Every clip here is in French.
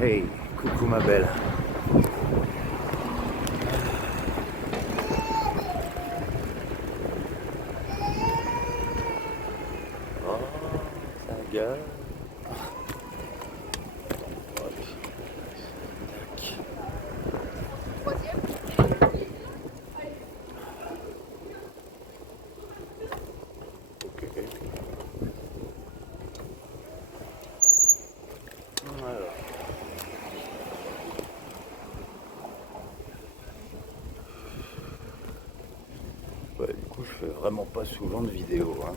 Hey, coucou ma belle. Oh, ça gueule. Tac. Ok. Alors. Ouais, du coup, je fais vraiment pas souvent de vidéos, hein.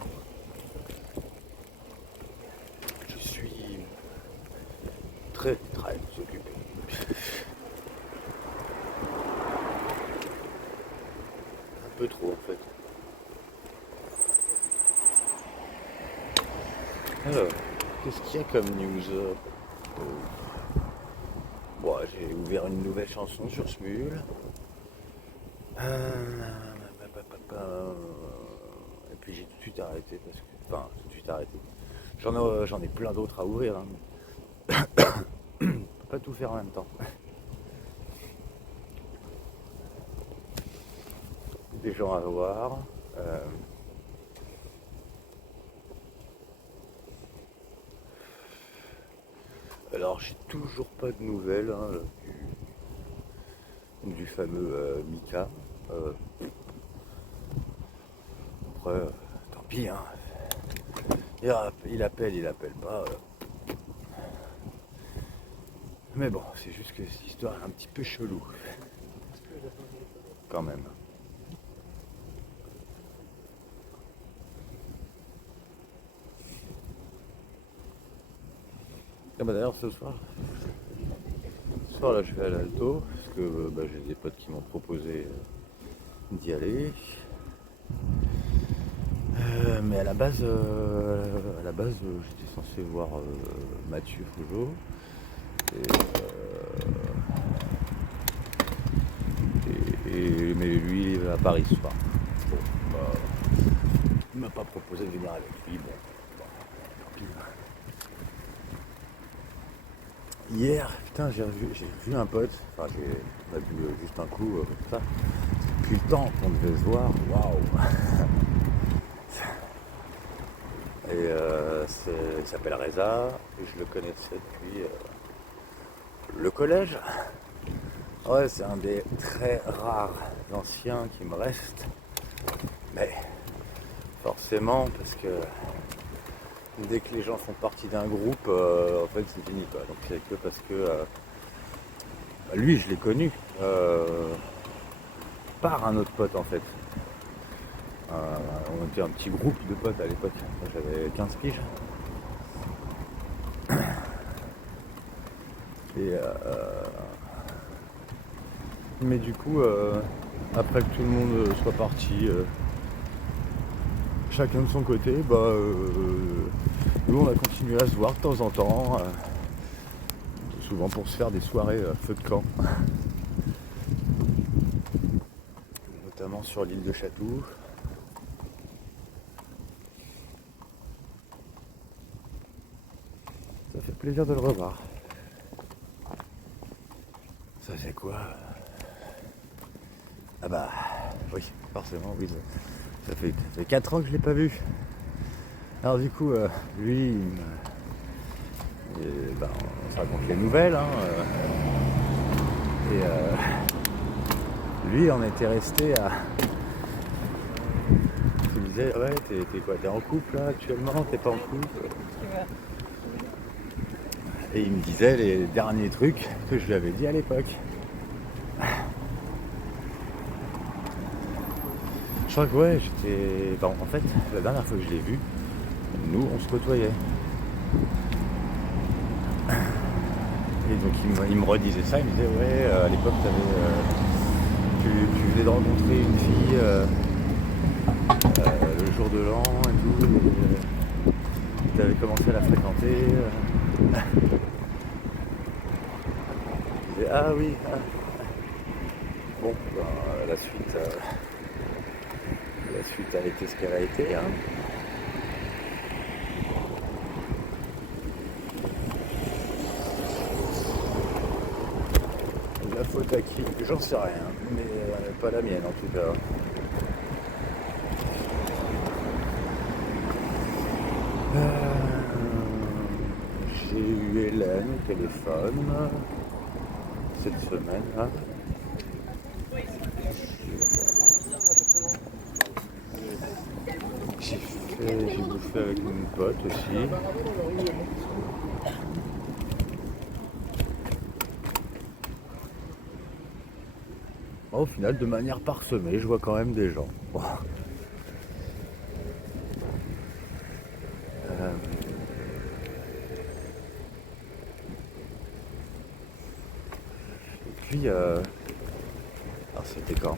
Je suis très occupé. Un peu trop en fait. Alors, qu'est-ce qu'il y a comme news? Bon, j'ai ouvert une nouvelle chanson sur Smule. Et puis j'ai tout de suite arrêté parce que. Enfin, tout de suite arrêté. J'en ai plein d'autres à ouvrir, hein. On peut pas tout faire en même temps. Des gens à voir. Alors j'ai toujours pas de nouvelles, hein, du fameux Mika. Après, tant pis, hein. Il appelle pas. Mais bon, c'est juste que cette histoire est un petit peu chelou. Quand même. Ah bah d'ailleurs ce soir là je vais à l'Alto parce que j'ai des potes qui m'ont proposé d'y aller. Mais à la base j'étais censé voir Mathieu Fougeot. Mais lui il va à Paris ce soir. Bon, il m'a pas proposé de venir avec lui. Bon, tant pis. Hier, putain, j'ai vu un pote. Enfin, on a vu juste un coup comme ça. Depuis le temps qu'on devait se voir, waouh. Et il s'appelle Reza, et je le connaissais depuis le collège. Ouais, c'est un des très rares anciens qui me reste. Mais forcément, parce que dès que les gens font partie d'un groupe, en fait c'est fini quoi. Donc c'est que parce que lui je l'ai connu par un autre pote en fait. On était un petit groupe de potes à l'époque. Moi, j'avais 15 piges. Et mais du coup, après que tout le monde soit parti, chacun de son côté, nous on a continué à se voir de temps en temps, souvent pour se faire des soirées feu de camp, notamment sur l'île de Chatou. Ça fait plaisir de le revoir. Ça c'est quoi? Ah bah oui, forcément, oui. Ça fait 4 ans que je l'ai pas vu. Alors du coup, lui, on se raconte les nouvelles, hein, lui, on était resté à. Il me disait, ouais, t'es quoi? T'es en couple là actuellement? T'es pas en couple? Et il me disait les derniers trucs que je lui avais dit à l'époque. Je crois que ouais, j'étais. En fait, la dernière fois que je l'ai vu, nous, on se côtoyait. Et donc il me redisait ça, il me disait ouais, à l'époque tu venais de rencontrer une fille le jour de l'an et tout, tu avais commencé à la fréquenter. Il disait ah oui, ah. Bon, la suite a été ce qu'elle a été, hein. faute à qui? J'en sais rien, mais pas la mienne en tout cas. J'ai eu Hélène au téléphone cette semaine là. J'ai bouffé avec une pote aussi. Bon, au final, de manière parsemée, je vois quand même des gens. Bon. Et puis, alors c'était quand?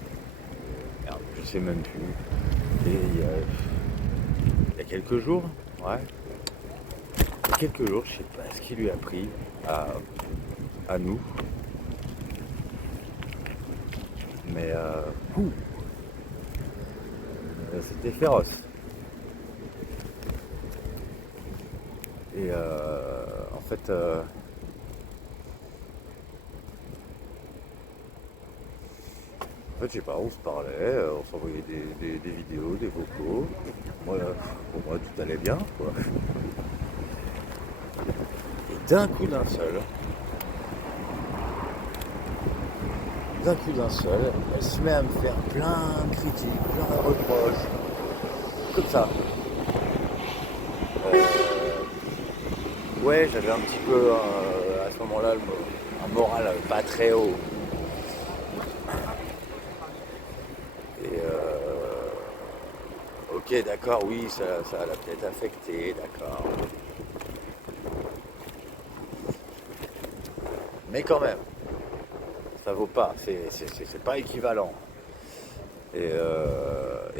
Merde, je sais même plus. Et il y a quelques jours, ouais. Il y a quelques jours, je sais pas ce qui lui a pris à nous. Mais c'était féroce. Et en fait, je sais pas, on se parlait, on s'envoyait des vidéos, des vocaux. Moi, pour moi, tout allait bien, quoi. Et d'un coup d'un seul, elle se met à me faire plein de critiques, plein de reproches, comme ça. Ouais, j'avais un petit peu, à ce moment-là, un moral pas très haut. Et ok, d'accord, oui, ça l'a peut-être affecté, d'accord. Mais quand même, ça vaut pas, c'est pas équivalent. Et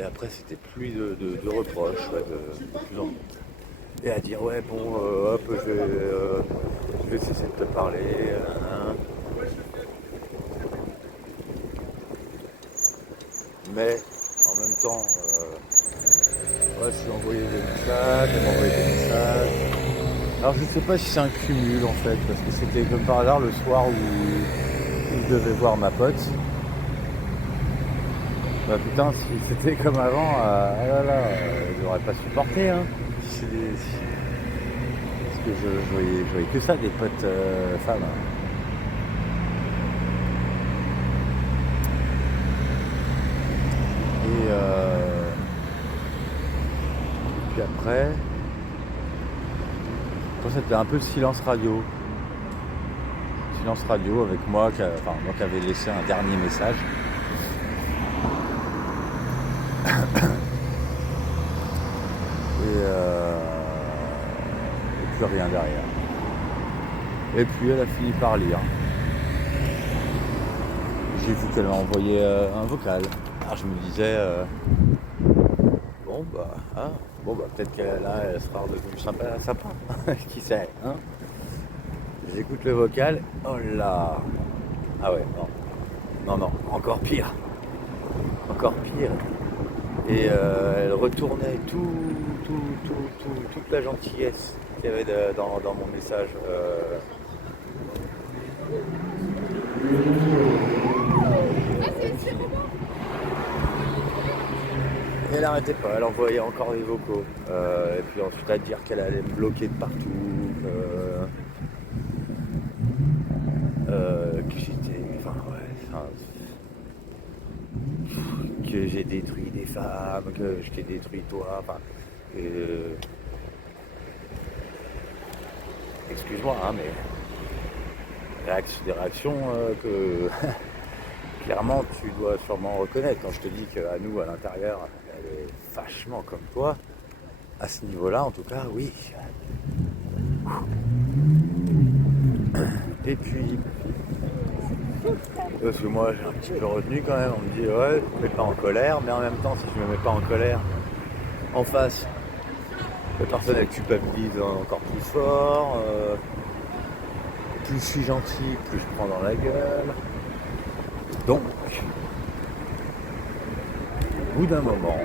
après, c'était plus de reproches, ouais, de plus en plus. Et à dire, ouais, bon, hop, je vais cesser de te parler. Mais en même temps, ouais, je lui ai envoyé des messages, elle m'a envoyé des messages. Alors je sais pas si c'est un cumul en fait, parce que c'était comme par hasard le soir où je devais voir ma pote. Bah putain, si c'était comme avant, ah là là, j'aurais pas supporté hein. Parce que je voyais que ça, des potes femmes. Et puis après, c'était un peu de silence radio. Silence radio avec moi, moi qui avais laissé un dernier message. Et plus rien derrière. Et puis elle a fini par lire. J'ai vu qu'elle m'a envoyé un vocal. Alors je me disais bon bah peut-être qu'elle là elle sera redevenue sympa. Qui sait hein. J'écoute le vocal. Oh là. Ah ouais non, encore pire. Et elle retournait toute la gentillesse qu'il y avait dans mon message. Et elle n'arrêtait pas, elle envoyait encore des vocaux. Et puis ensuite à dire qu'elle allait me bloquer de partout. Que j'étais. Enfin ouais. Que j'ai détruit des femmes, que je t'ai détruit toi. Enfin, excuse-moi, hein, mais des réactions que clairement tu dois sûrement reconnaître quand je te dis qu'à nous, à l'intérieur, elle est vachement comme toi. À ce niveau-là, en tout cas, oui. Et puis, parce que moi j'ai un petit peu retenu quand même, on me dit ouais, je me mets pas en colère, mais en même temps, si je me mets pas en colère, en face, la personne elle culpabilise encore plus fort. Plus je suis gentil, plus je prends dans la gueule. Donc, au bout d'un moment,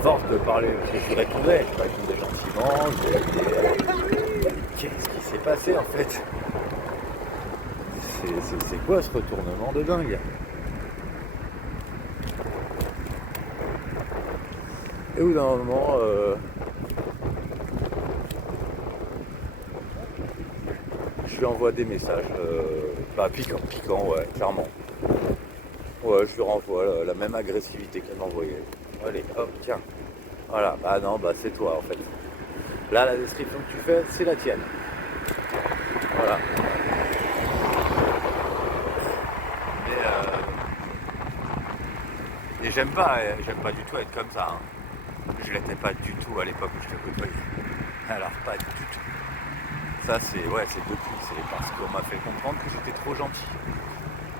force de parler, parce que je répondais gentiment, je disais, qu'est-ce qui s'est passé en fait? c'est quoi ce retournement de dingue? Et au bout d'un moment, je lui envoie des messages, piquant, ouais, clairement. Ouais, je lui renvoie la même agressivité qu'elle m'envoyait. Allez, hop, tiens. Voilà, bah non, bah c'est toi en fait. Là, la description que tu fais, c'est la tienne. Voilà. Et j'aime pas du tout être comme ça. Hein. Je l'étais pas du tout à l'époque où je te côtoyais. Alors pas du tout. Ça c'est depuis, c'est parce qu'on m'a fait comprendre que j'étais trop gentil.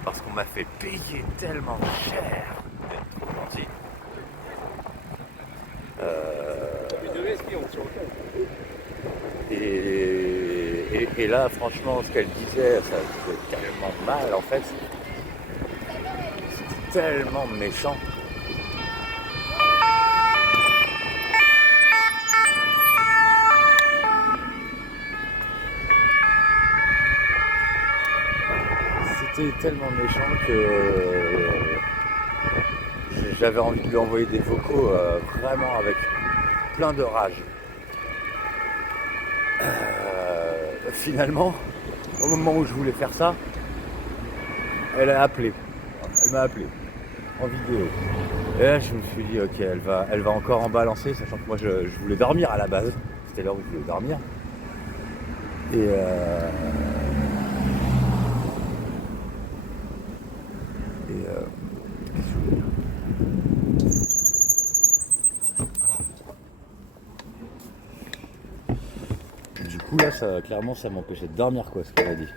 Parce qu'on m'a fait payer tellement cher d'être trop gentil. Et là, franchement, ce qu'elle disait, ça faisait tellement mal en fait. C'était tellement méchant. C'était tellement méchant que j'avais envie de lui envoyer des vocaux vraiment avec plein de rage. Finalement, au moment où je voulais faire ça, elle m'a appelé en vidéo. Et là je me suis dit ok, elle va encore en balancer, sachant que moi je voulais dormir à la base. C'était l'heure où je voulais dormir. Et du coup là clairement ça m'empêchait de dormir quoi ce qu'elle a dit.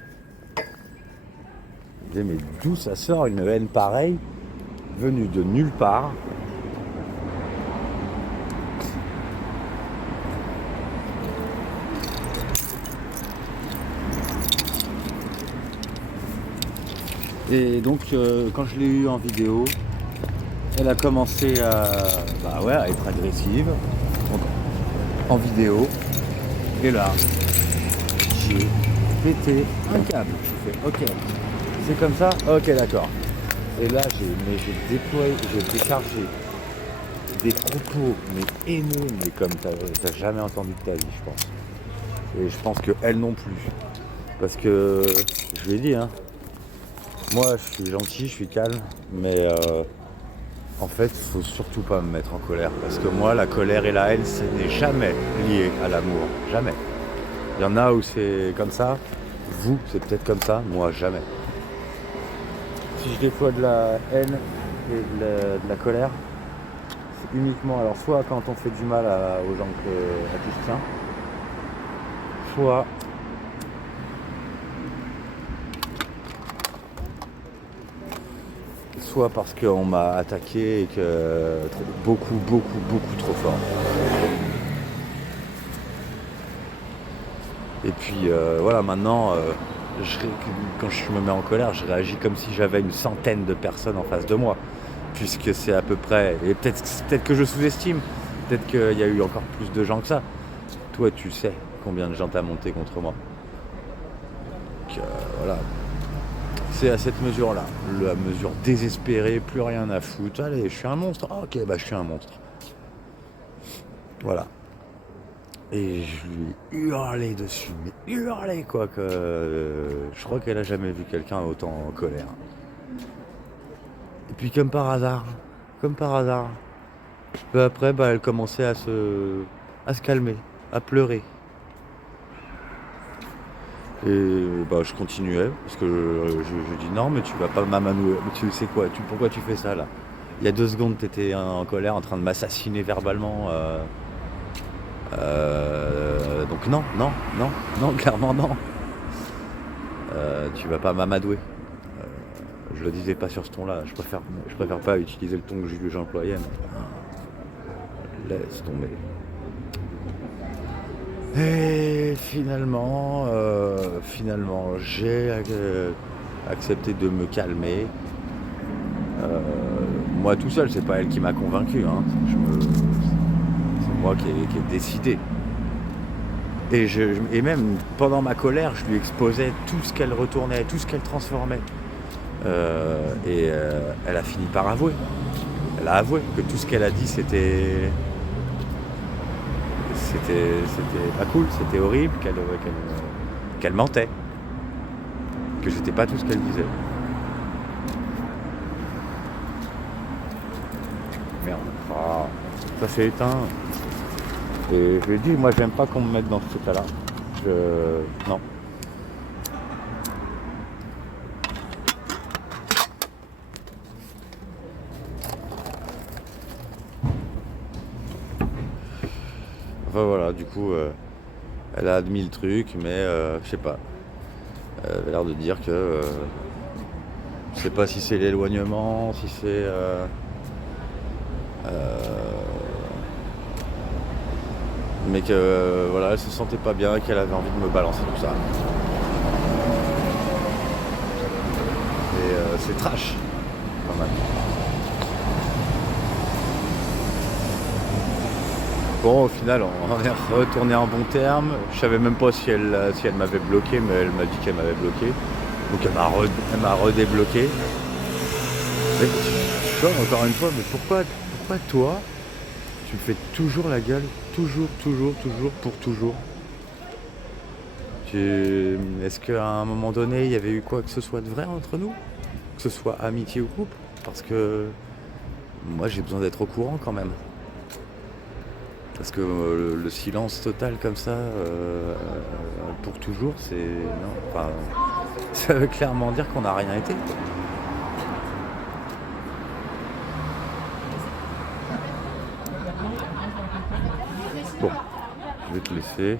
Je disais mais d'où ça sort une haine pareille, venue de nulle part. Et donc quand je l'ai eu en vidéo, elle a commencé à être agressive en vidéo. Et là, j'ai pété un câble. Je fais ok, c'est comme ça, ok d'accord. Et là j'ai déchargé des propos mais haineux, mais comme t'as jamais entendu de ta vie je pense. Et je pense que elle non plus. Parce que je lui ai dit moi je suis gentil, je suis calme, mais en fait faut surtout pas me mettre en colère. Parce que moi la colère et la haine ce n'est jamais lié à l'amour. Jamais. Il y en a où c'est comme ça, vous c'est peut-être comme ça, moi jamais. Si je déploie de la haine et de la colère, c'est uniquement, alors soit quand on fait du mal aux gens à qui je tiens, soit parce qu'on m'a attaqué et que beaucoup trop fort. Et puis voilà, maintenant, quand je me mets en colère, je réagis comme si j'avais une centaine de personnes en face de moi. Puisque c'est à peu près... Et peut-être que je sous-estime. Peut-être qu'il y a eu encore plus de gens que ça. Toi, tu sais combien de gens t'as monté contre moi. Donc voilà. C'est à cette mesure-là. La mesure désespérée, plus rien à foutre. Allez, je suis un monstre. Ah, ok, bah je suis un monstre. Voilà. Et je lui ai hurlé dessus, mais hurlé quoi, que je crois qu'elle a jamais vu quelqu'un autant en colère. Et puis comme par hasard, peu après, elle commençait à se calmer, à pleurer. Et je continuais, parce que je dis non, mais tu vas pas m'amanouer, mais tu sais quoi, pourquoi tu fais ça là? Il y a 2 secondes, t'étais en colère, en train de m'assassiner verbalement. Donc non, clairement non. Tu vas pas m'amadouer. Je le disais pas sur ce ton-là, je préfère pas utiliser le ton que j'employais, mais laisse tomber. Et finalement, j'ai accepté de me calmer. Moi tout seul, c'est pas elle qui m'a convaincu, c'est moi qui ai décidé. Et même pendant ma colère, je lui exposais tout ce qu'elle retournait, tout ce qu'elle transformait. Elle a fini par avouer. Elle a avoué que tout ce qu'elle a dit, c'était pas cool, c'était horrible, qu'elle mentait, que j'étais pas tout ce qu'elle disait. Merde, ça s'est éteint. Et je lui ai dit, moi j'aime pas qu'on me mette dans ce état-là. Non. Enfin voilà, du coup, elle a admis le truc, mais je sais pas. Elle avait l'air de dire que je sais pas si c'est l'éloignement, si c'est mais que voilà, elle se sentait pas bien et qu'elle avait envie de me balancer tout ça. Et c'est trash quand même. Bon, au final, on est retourné en bon terme. Je savais même pas si elle m'avait bloqué, mais elle m'a dit qu'elle m'avait bloqué. Donc elle m'a redébloqué. Mais tu vois, encore une fois, mais pourquoi toi, tu me fais toujours la gueule, toujours, pour toujours. Est-ce qu'à un moment donné, il y avait eu quoi que ce soit de vrai entre nous? Que ce soit amitié ou couple? Parce que moi, j'ai besoin d'être au courant quand même. Parce que le silence total comme ça, pour toujours, c'est... Non, enfin, ça veut clairement dire qu'on n'a rien été. Bon, je vais te laisser.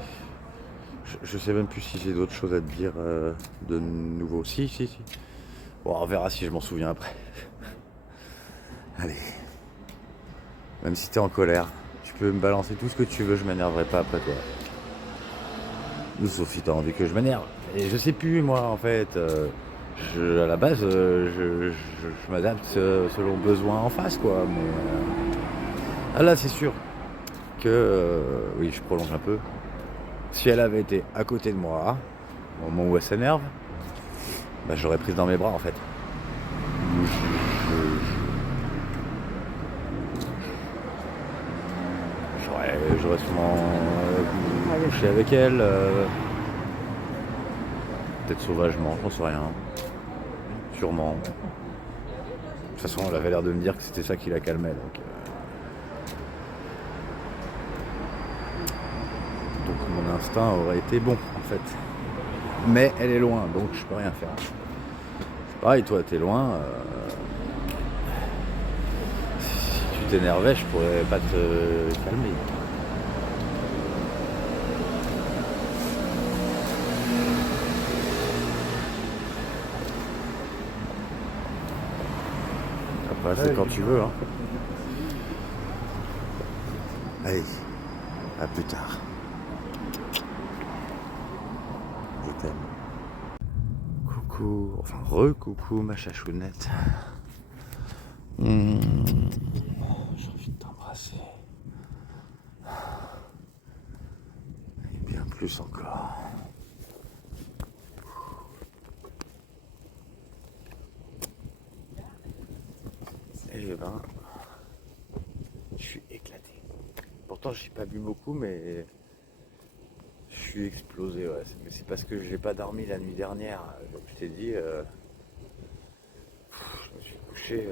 Je sais même plus si j'ai d'autres choses à te dire de nouveau. Si. Bon, on verra si je m'en souviens après. Allez. Même si t'es en colère, tu peux me balancer tout ce que tu veux, je m'énerverai pas après toi. Sauf si t'as envie que je m'énerve. Et je sais plus, moi, en fait. À la base, je m'adapte selon le besoin en face, quoi. Mais là, c'est sûr que... oui, je prolonge un peu. Si elle avait été à côté de moi, au moment où elle s'énerve, bah, je l'aurais prise dans mes bras, en fait. J'aurais sûrement couché avec elle, peut-être sauvagement, j'en sais rien, sûrement. De toute façon, elle avait l'air de me dire que c'était ça qui la calmait, donc mon instinct aurait été bon, en fait. Mais elle est loin, donc je peux rien faire. C'est pareil, toi, t'es loin. Si tu t'énervais, je pourrais pas te calmer. Après, c'est quand tu veux, hein. Allez, à plus tard. Je t'aime. Coucou, enfin re-coucou ma chachounette. J'ai envie de t'embrasser. Et bien plus encore. Et ben, je suis éclaté. Pourtant, j'ai pas bu beaucoup, mais je suis explosé. Ouais. Mais c'est parce que j'ai pas dormi la nuit dernière. Comme je t'ai dit, je me suis couché.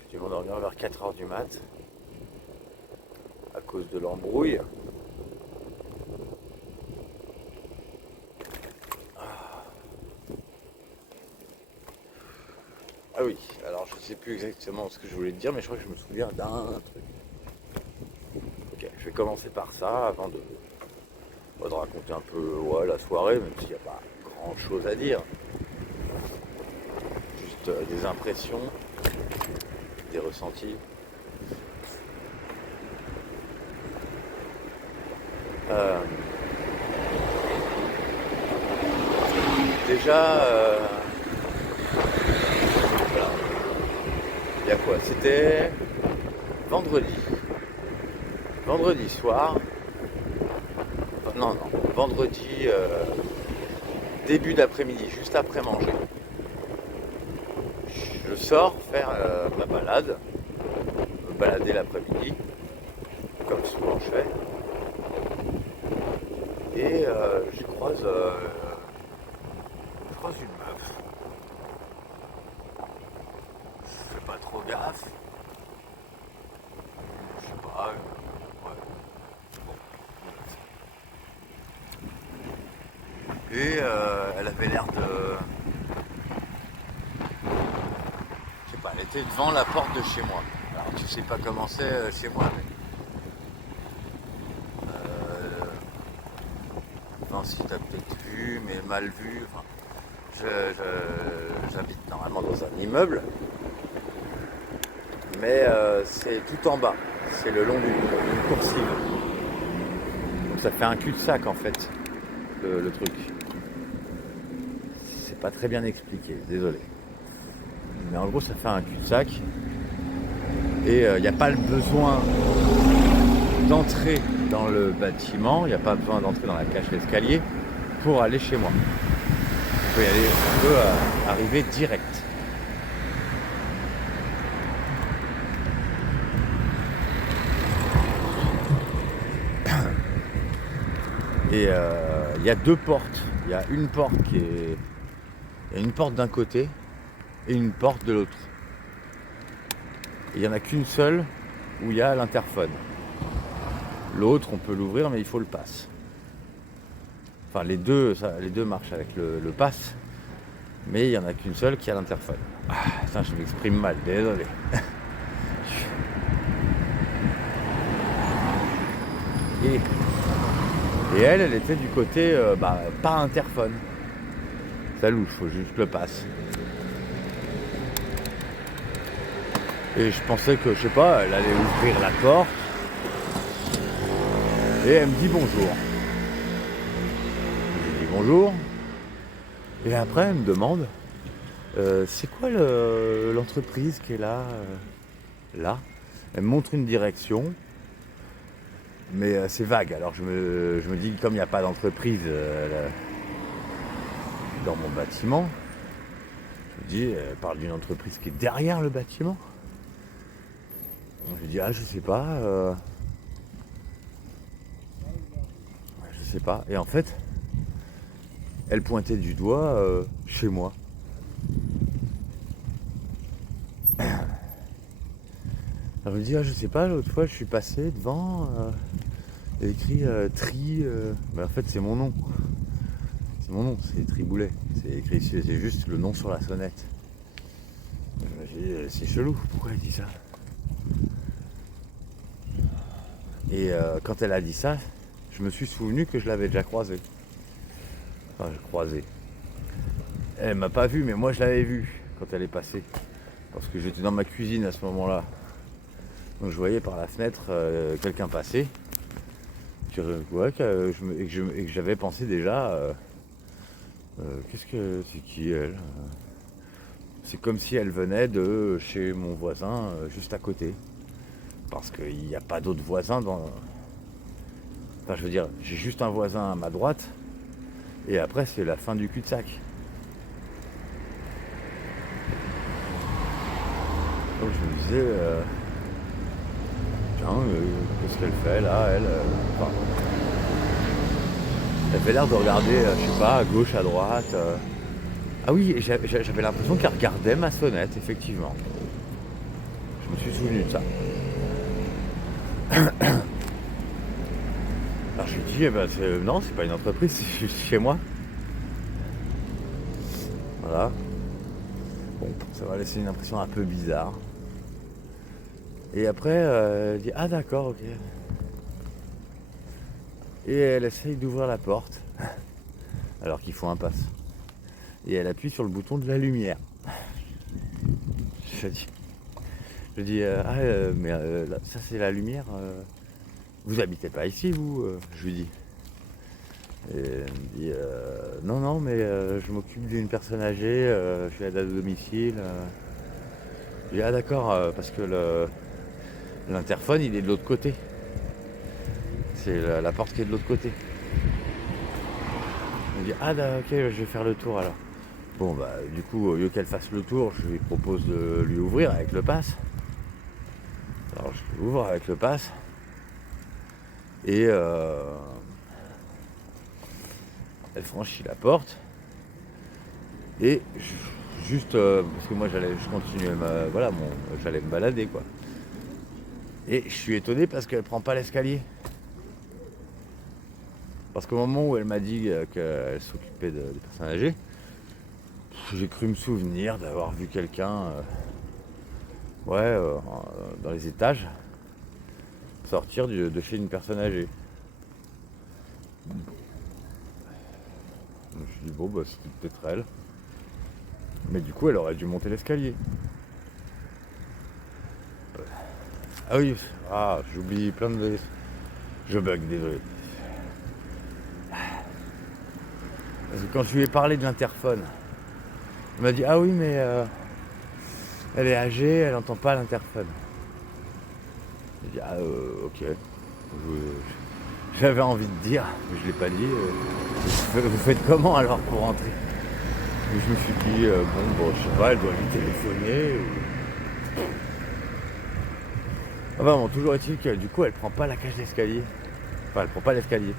J'ai dû m'endormir vers 4h du mat à cause de l'embrouille. Ah oui, alors je sais plus exactement ce que je voulais te dire, mais je crois que je me souviens d'un truc. Ok, je vais commencer par ça avant de raconter un peu la soirée, même s'il n'y a pas grand chose à dire. Juste des impressions, des ressentis. Déjà, voilà. Il y a quoi? C'était vendredi soir. non, vendredi, début d'après-midi, juste après manger. Je sors faire ma balade, me balader l'après-midi, comme souvent je fais, et je croise une meuf. Je fais pas trop gaffe, je sais pas, ouais. Bon. Et elle avait l'air de, je sais pas, elle était devant la porte de chez moi. Alors tu sais pas comment c'est chez moi, mais enfin, si t'as peut-être vu, mais mal vu. Enfin, j'habite normalement dans un immeuble, mais c'est tout en bas. C'est le long d'une coursive. Donc ça fait un cul-de-sac en fait, le truc. C'est pas très bien expliqué, désolé. Mais en gros, ça fait un cul-de-sac. Et il n'y a pas le besoin d'entrer dans le bâtiment, il n'y a pas besoin d'entrer dans la cage d'escalier pour aller chez moi. On peut y aller, on peut arriver direct. Et il y a deux portes. Il y a une porte qui est. Il y a une porte d'un côté et une porte de l'autre. Il n'y en a qu'une seule où il y a l'interphone. L'autre, on peut l'ouvrir, mais il faut le pass. Enfin, les deux marchent avec le pass, mais il n'y en a qu'une seule qui a l'interphone. Ah, putain, je m'exprime mal, désolé. Et elle était du côté, pas interphone. Ça louche, faut juste le passe. Et je pensais que, je sais pas, elle allait ouvrir la porte. Et elle me dit bonjour. Je lui dis bonjour. Et après, elle me demande, c'est quoi l'entreprise qui est là là. Elle me montre une direction. Mais c'est vague, alors je me dis comme il n'y a pas d'entreprise dans mon bâtiment, je me dis, elle parle d'une entreprise qui est derrière le bâtiment. Je dis, ah je sais pas, je sais pas. Et en fait, elle pointait du doigt chez moi. Alors je me dis, ah je sais pas, l'autre fois je suis passé devant, il y a écrit Tri, mais en fait c'est mon nom. C'est mon nom, c'est Triboulet. C'est écrit ici, c'est juste le nom sur la sonnette. J'ai dit, c'est chelou, pourquoi elle dit ça? Et quand elle a dit ça, je me suis souvenu que je l'avais déjà croisée. Enfin, je croisée. Elle m'a pas vu, mais moi je l'avais vue quand elle est passée. Parce que j'étais dans ma cuisine à ce moment-là. Donc je voyais par la fenêtre quelqu'un passer. Et que j'avais pensé déjà, qu'est-ce que c'est qui elle? C'est comme si elle venait de chez mon voisin juste à côté. Parce qu'il n'y a pas d'autres voisins dans. Enfin je veux dire, j'ai juste un voisin à ma droite. Et après c'est la fin du cul-de-sac. Donc je me disais, tiens, qu'est-ce qu'elle fait là, elle enfin, elle avait l'air de regarder, je sais pas, à gauche, à droite. Ah oui, j'avais l'impression qu'elle regardait ma sonnette, effectivement. Je me suis souvenu de ça. Alors je lui dis, non, c'est pas une entreprise, c'est juste chez moi. Voilà. Bon, ça va laisser une impression un peu bizarre. Et après, elle dit, ah d'accord, ok. Et elle essaye d'ouvrir la porte, alors qu'il faut un pass. Et elle appuie sur le bouton de la lumière. Je dis ça c'est la lumière. Vous habitez pas ici, vous? Je lui dis. Et elle me dit, non, mais je m'occupe d'une personne âgée, je suis aide à domicile. Je dis, ah d'accord, parce que l'interphone il est de l'autre côté. C'est la porte qui est de l'autre côté. Il me dit ah ok, je vais faire le tour alors. Bon bah du coup au lieu qu'elle fasse le tour, je lui propose de lui ouvrir avec le pass. Alors je lui ouvre avec le pass et elle franchit la porte et juste parce que moi je continuais j'allais me balader quoi. Et je suis étonné parce qu'elle prend pas l'escalier. Parce qu'au moment où elle m'a dit qu'elle s'occupait des personnes âgées, j'ai cru me souvenir d'avoir vu quelqu'un dans les étages sortir de chez une personne âgée. Je me suis dit bon bah c'était peut-être elle. Mais du coup elle aurait dû monter l'escalier. Ah oui, j'oublie plein de... Je bug, désolé. Parce que quand je lui ai parlé de l'interphone, elle m'a dit ah oui mais elle est âgée, elle n'entend pas l'interphone. J'ai dit ah ok. J'avais envie de dire, mais je l'ai pas dit. Vous faites comment alors pour rentrer? Et je me suis dit je sais pas, elle doit lui téléphoner. Bon, toujours est-il que du coup elle prend pas la cage d'escalier. Enfin elle prend pas l'escalier.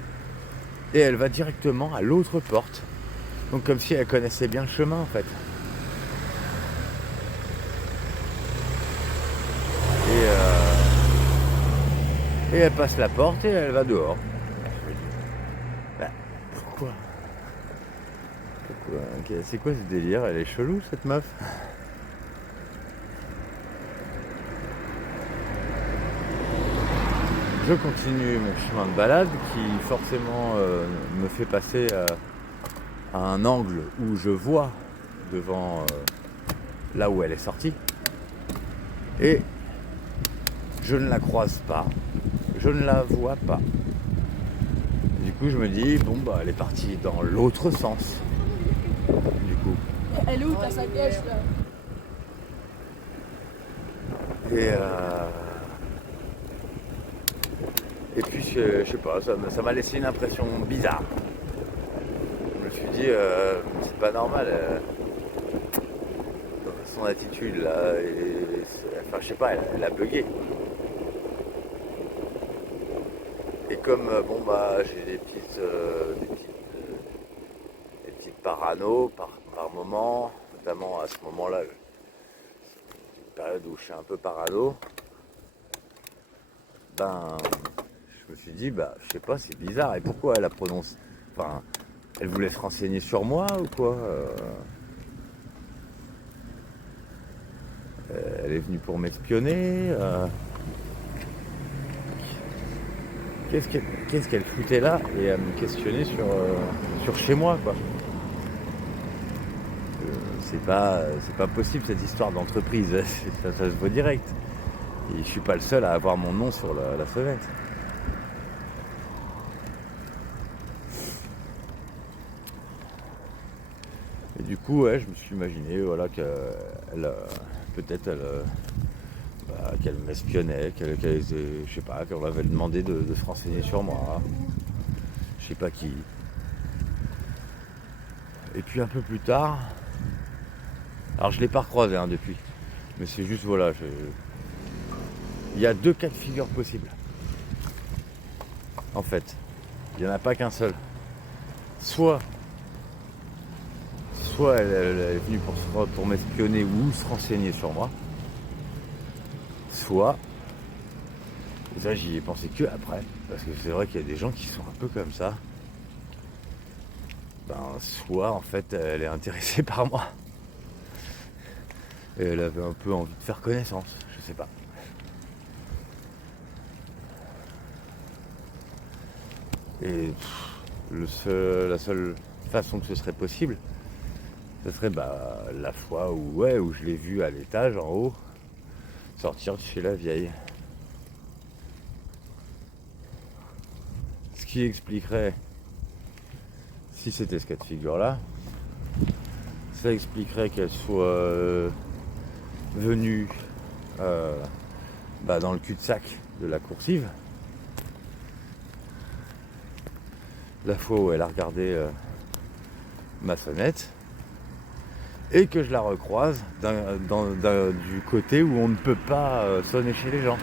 Et elle va directement à l'autre porte. Donc comme si elle connaissait bien le chemin en fait. Et elle passe la porte et elle va dehors. Je me dis, pourquoi c'est quoi ce délire? Elle est chelou cette meuf. Je continue mon chemin de balade qui forcément me fait passer à un angle où je vois devant là où elle est sortie. Et je ne la croise pas, je ne la vois pas. Du coup je me dis elle est partie dans l'autre sens. Du coup. Elle est où ta sacoche là? Et puis je sais pas, ça m'a laissé une impression bizarre. Je me suis dit c'est pas normal son attitude là. Enfin je sais pas, elle a bugué. Et comme j'ai des petites parano par moment, notamment à ce moment-là, une période où je suis un peu parano, je me suis dit je sais pas, c'est bizarre. Et pourquoi elle a prononcé, enfin elle voulait se renseigner sur moi ou quoi? Elle est venue pour m'espionner. Qu'est-ce qu'elle foutait là et à me questionner sur chez moi quoi. C'est pas possible cette histoire d'entreprise, ça se voit direct. Et je suis pas le seul à avoir mon nom sur la fenêtre. Et du coup je me suis imaginé qu'elle peut-être qu'elle m'espionnait, je sais pas, qu'on l'avait demandé de se renseigner sur moi. Je sais pas qui. Et puis un peu plus tard, alors je l'ai pas recroisé depuis, mais c'est juste il y a deux cas de figure possibles. En fait, il n'y en a pas qu'un seul. Soit elle est venue pour m'espionner ou se renseigner sur moi. Soit, et ça j'y ai pensé que après, parce que c'est vrai qu'il y a des gens qui sont un peu comme ça. Soit en fait elle est intéressée par moi. Et elle avait un peu envie de faire connaissance, je sais pas. Et la seule façon que ce serait possible, ce serait la fois où je l'ai vue à l'étage en haut sortir de chez la vieille. Ce qui expliquerait, si c'était ce cas de figure là, ça expliquerait qu'elle soit venue dans le cul-de-sac de la coursive. la fois où elle a regardé ma sonnette, et que je la recroise du côté où on ne peut pas sonner chez les gens.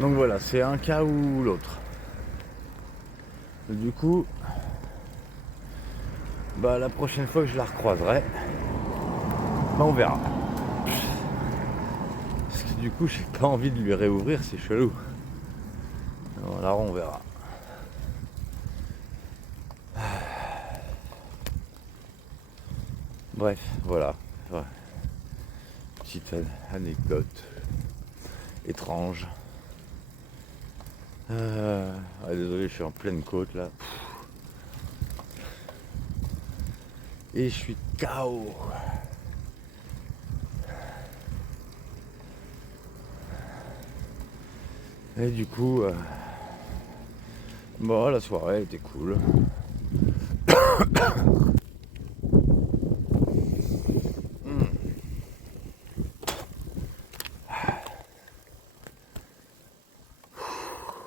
Donc voilà, c'est un cas ou l'autre. Du coup, la prochaine fois que je la recroiserai, on verra. Parce que du coup, j'ai pas envie de lui réouvrir, c'est chelou. Alors on verra. Bref, voilà. Ouais. Petite anecdote étrange. Désolé, je suis en pleine côte là. Et je suis KO. Et du coup, la soirée était cool.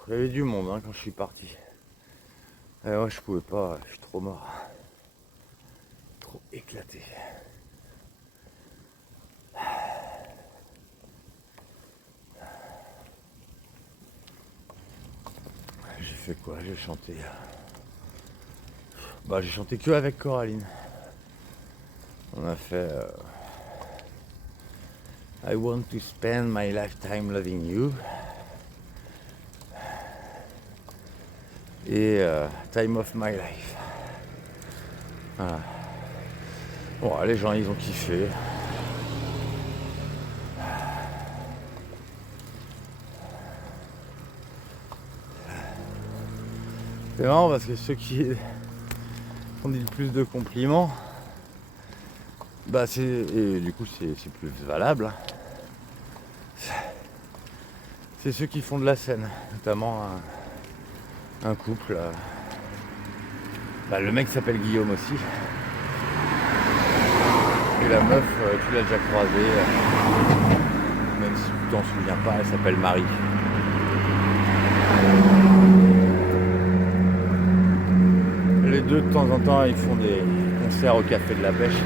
Il y avait du monde quand je suis parti. Et ouais, je pouvais pas, je suis trop mort. Trop éclaté. J'ai fait quoi? J'ai chanté. J'ai chanté que avec Coraline. On a fait I want to spend my lifetime loving you. Et Time of My Life. Voilà. Bon, les gens ils ont kiffé. C'est marrant parce que ceux qui ont dit le plus de compliments, et du coup c'est plus valable. C'est ceux qui font de la scène, notamment un couple. Le mec s'appelle Guillaume aussi. Et la meuf, tu l'as déjà croisée. Même si tu t'en souviens pas, elle s'appelle Marie. Les deux, de temps en temps, ils font des concerts au Café de la Pêche.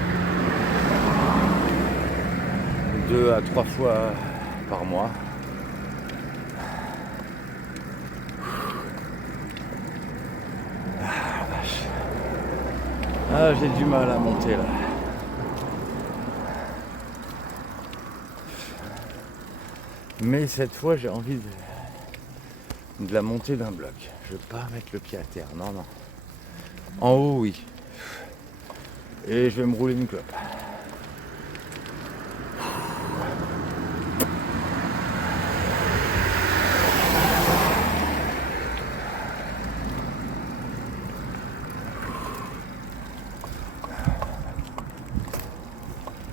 2 à 3 fois par mois. J'ai du mal à monter là. Mais cette fois j'ai envie de la monter d'un bloc. Je veux pas mettre le pied à terre, non. En haut oui. Et je vais me rouler une clope.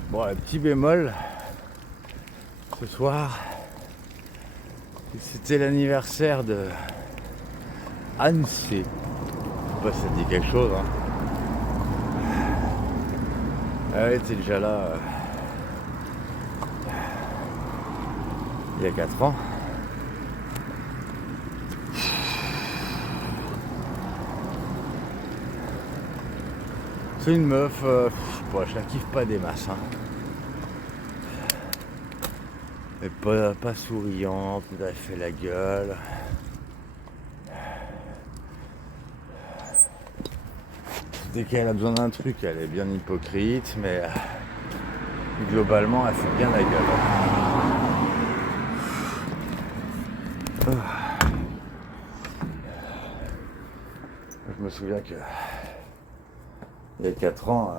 Bon, le petit bémol, ce soir, c'était l'anniversaire de Anne C. Ça dit quelque chose, hein. Elle était déjà là il y a 4 ans. C'est une meuf, je la kiffe pas des masses. Elle est pas souriante, elle fait la gueule. Dès qu'elle a besoin d'un truc, elle est bien hypocrite, mais globalement, elle fait bien la gueule. Je me souviens que il y a 4 ans,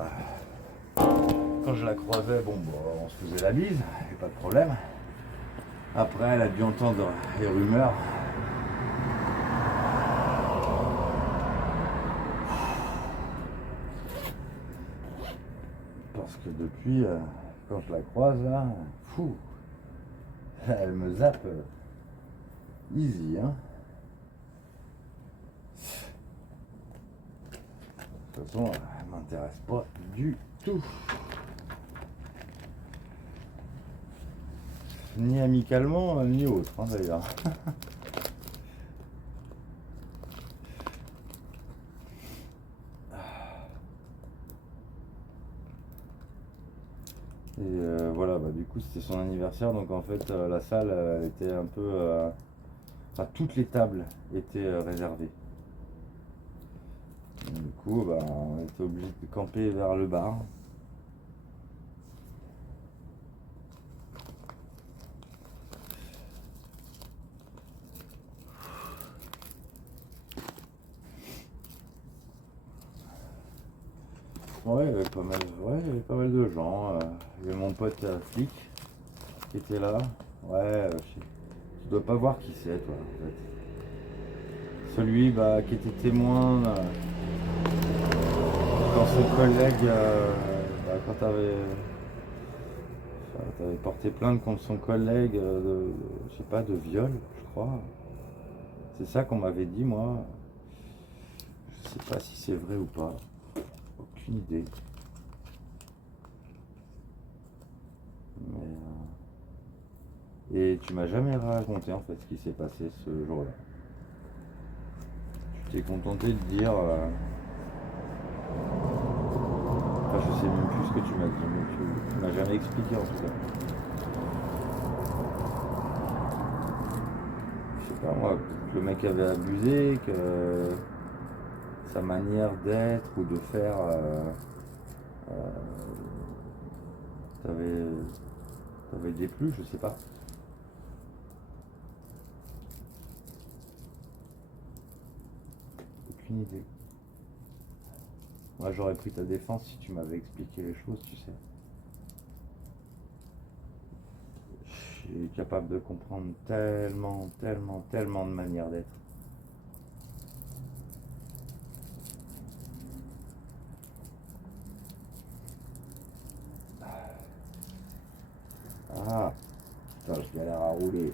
quand je la croisais, on se faisait la bise, il n'y a pas de problème. Après, elle a dû entendre les rumeurs. Parce que depuis, quand je la croise, là, elle me zappe easy, hein. De toute façon, elle m'intéresse pas du tout. Ni amicalement, ni autre, d'ailleurs. Et voilà, bah, du coup c'était son anniversaire, donc en fait la salle elle était un peu... Enfin toutes les tables étaient réservées. Et du coup bah, on était obligé de camper vers le bar. Ouais, il y avait pas mal, ouais, il y avait pas mal de gens. Il y avait mon pote flic qui était là. Ouais, tu dois pas voir qui c'est, toi, en fait. Celui bah, qui était témoin quand son collègue, quand t'avais porté plainte contre son collègue je sais pas, de viol, je crois. C'est ça qu'on m'avait dit, moi. Je sais pas si c'est vrai ou pas. Aucune idée. Et tu m'as jamais raconté en fait ce qui s'est passé ce jour-là. Tu t'es contenté de dire. Enfin, je sais même plus ce que tu m'as dit, mais tu m'as jamais expliqué en tout cas. Je sais pas moi, que le mec avait abusé, que sa manière d'être ou de faire. T'avais déplu, je sais pas. Aucune idée. Moi j'aurais pris ta défense si tu m'avais expliqué les choses, tu sais. Je suis capable de comprendre tellement, tellement, tellement de manières d'être. Ah, putain, je galère à rouler.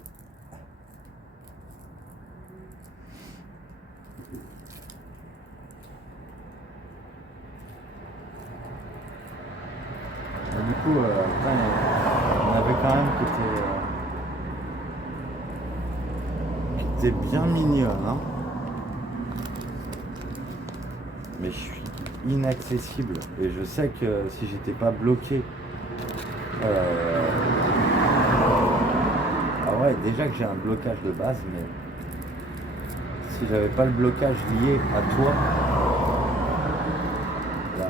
Mais du coup, putain, il y en avait quand même qui étaient bien mignonnes, hein. Mais je suis inaccessible. Et je sais que si j'étais pas bloqué. Ah ouais, déjà que j'ai un blocage de base, mais si j'avais pas le blocage lié à toi, là,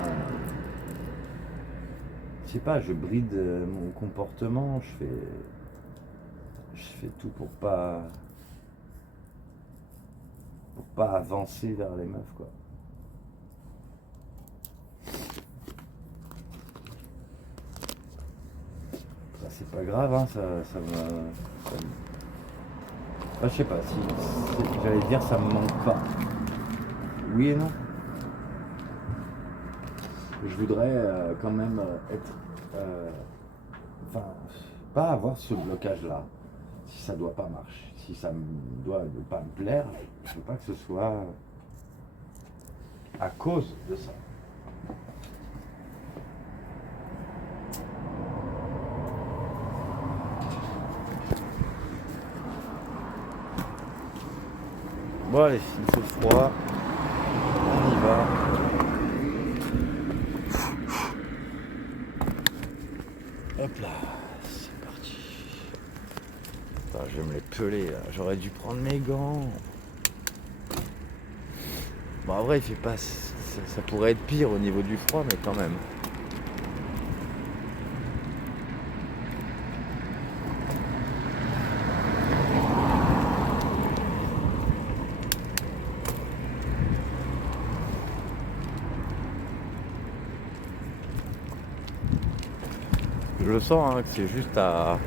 je sais pas, je bride mon comportement, je fais tout pour pas avancer vers les meufs, quoi. Ça, c'est pas grave, hein, ça je sais pas, si j'allais dire ça me manque pas. Oui et non. Je voudrais quand même être. Enfin, pas avoir ce blocage-là. Si ça doit pas marcher, si ça doit ne pas me plaire, je veux pas que ce soit à cause de ça. Bon allez, il fait froid, on y va. Hop là, c'est parti. Attends, je vais me les peler là. J'aurais dû prendre mes gants. Bon en vrai il fait pas. Ça pourrait être pire au niveau du froid, mais quand même. Je le sens hein, que c'est juste à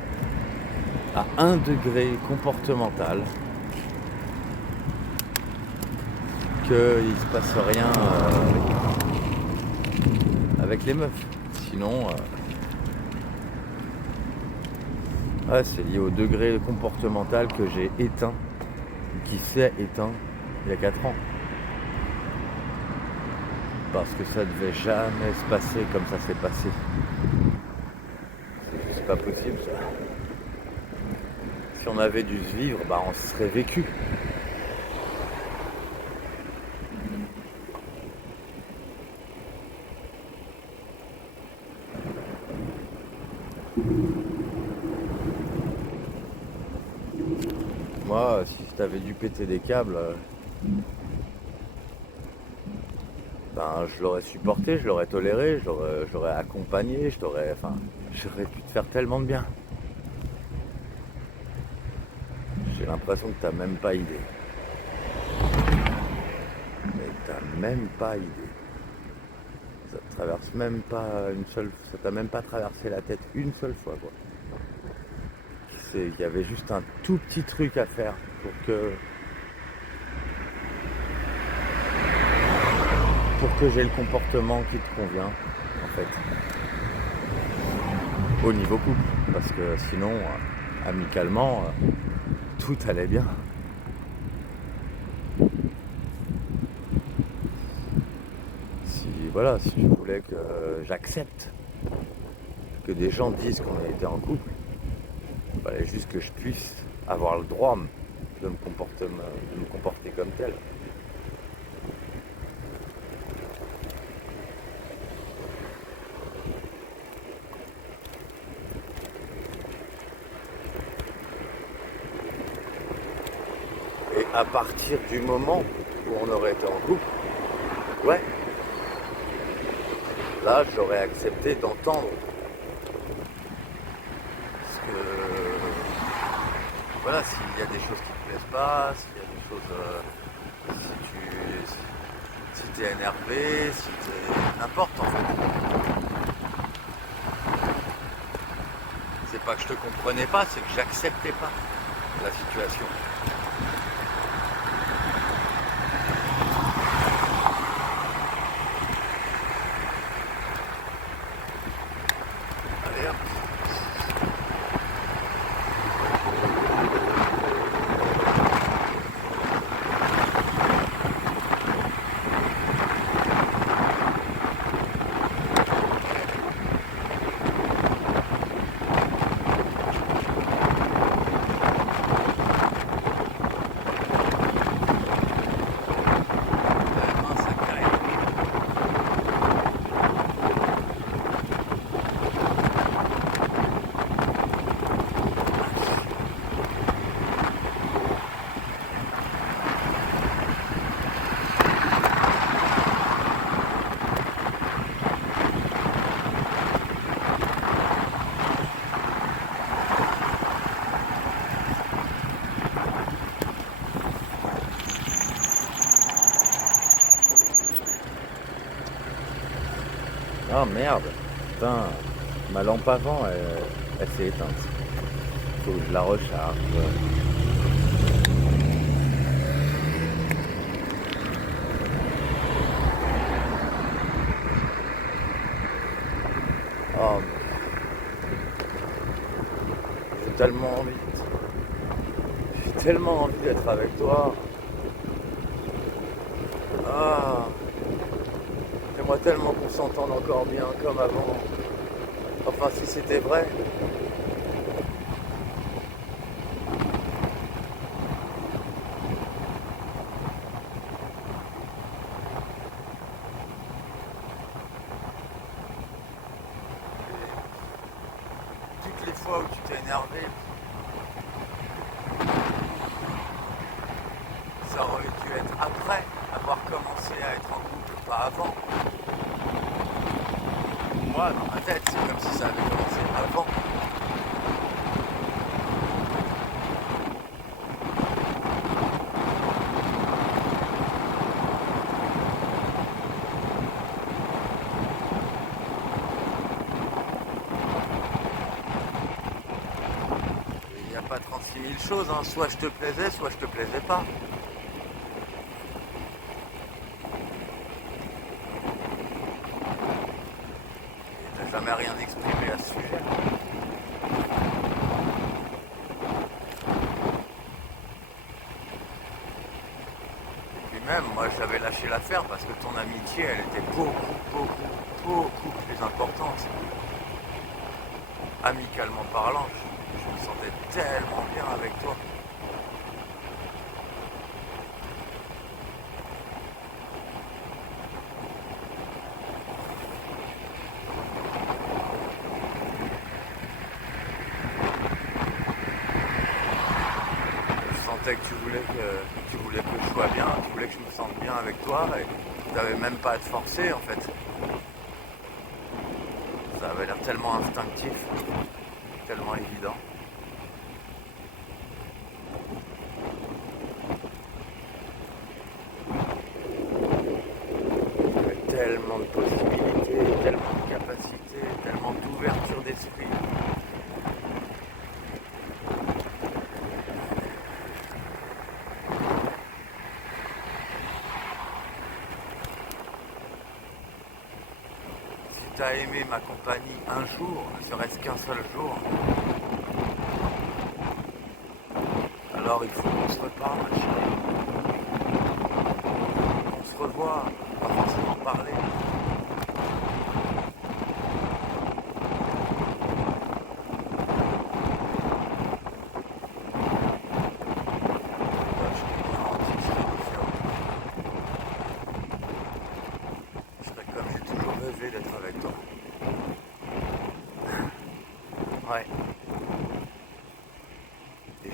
1 degré comportemental qu'il se passe rien avec les meufs. Sinon, ouais, c'est lié au degré comportemental que j'ai éteint, qui s'est éteint il y a 4 ans. Parce que ça devait jamais se passer comme ça s'est passé. C'est pas possible ça. Si on avait dû se vivre, bah on se serait vécu. Moi, si t'avais dû péter des câbles, ben, je l'aurais supporté, je l'aurais toléré, je l'aurais accompagné, j'aurais pu te faire tellement de bien. J'ai l'impression que t'as même pas idée. Mais t'as même pas idée. Ça te traverse même pas ça t'a même pas traversé la tête une seule fois, quoi. Il y avait juste un tout petit truc à faire pour que j'ai le comportement qui te convient, en fait. Au niveau couple. Parce que sinon, amicalement, tout allait bien. Si tu voulais que j'accepte que des gens disent qu'on a été en couple, il fallait juste que je puisse avoir le droit de me comporter comme tel. Et à partir du moment où on aurait été en couple, ouais, là j'aurais accepté d'entendre. Parce que voilà, s'il y a des choses qui te plaisent pas, s'il y a des choses, si t'es énervé, si t'es n'importe en fait. C'est pas que je te comprenais pas, c'est que j'acceptais pas la situation. Allez hop. Ah merde, putain, ma lampe avant, elle s'est éteinte. Faut que je la recharge. Oh, j'ai tellement envie d'être avec toi. Ah, j'aimerais tellement qu'on s'entende encore bien comme avant. Enfin, si c'était vrai. Toutes les fois où tu t'es énervé, ça aurait dû être après avoir commencé à être en couple, pas avant. Moi, dans ma tête, c'est comme si ça avait commencé avant. Il n'y a pas 36 000 choses, hein. Soit je te plaisais, soit je te plaisais pas. Et t'as jamais rien exprimé à ce sujet. Et même, moi, j'avais lâché l'affaire parce que ton amitié, elle était beaucoup plus importante. Amicalement parlant, je me sentais tellement bien avec toi. Peut-être que tu voulais que je sois bien, tu voulais que je me sente bien avec toi et tu n'avais même pas à te forcer en fait. Ça avait l'air tellement instinctif, tellement évident. Il y avait tellement de possibilités, tellement de capacités, tellement d'ouverture d'esprit. Si tu as aimé ma compagnie un jour, ne serait-ce qu'un seul jour, alors il faut qu'on se reparle, ma chérie. On se revoit, pas forcément parler. Je serais comme j'ai toujours rêvé d'être avec toi. Ouais. Et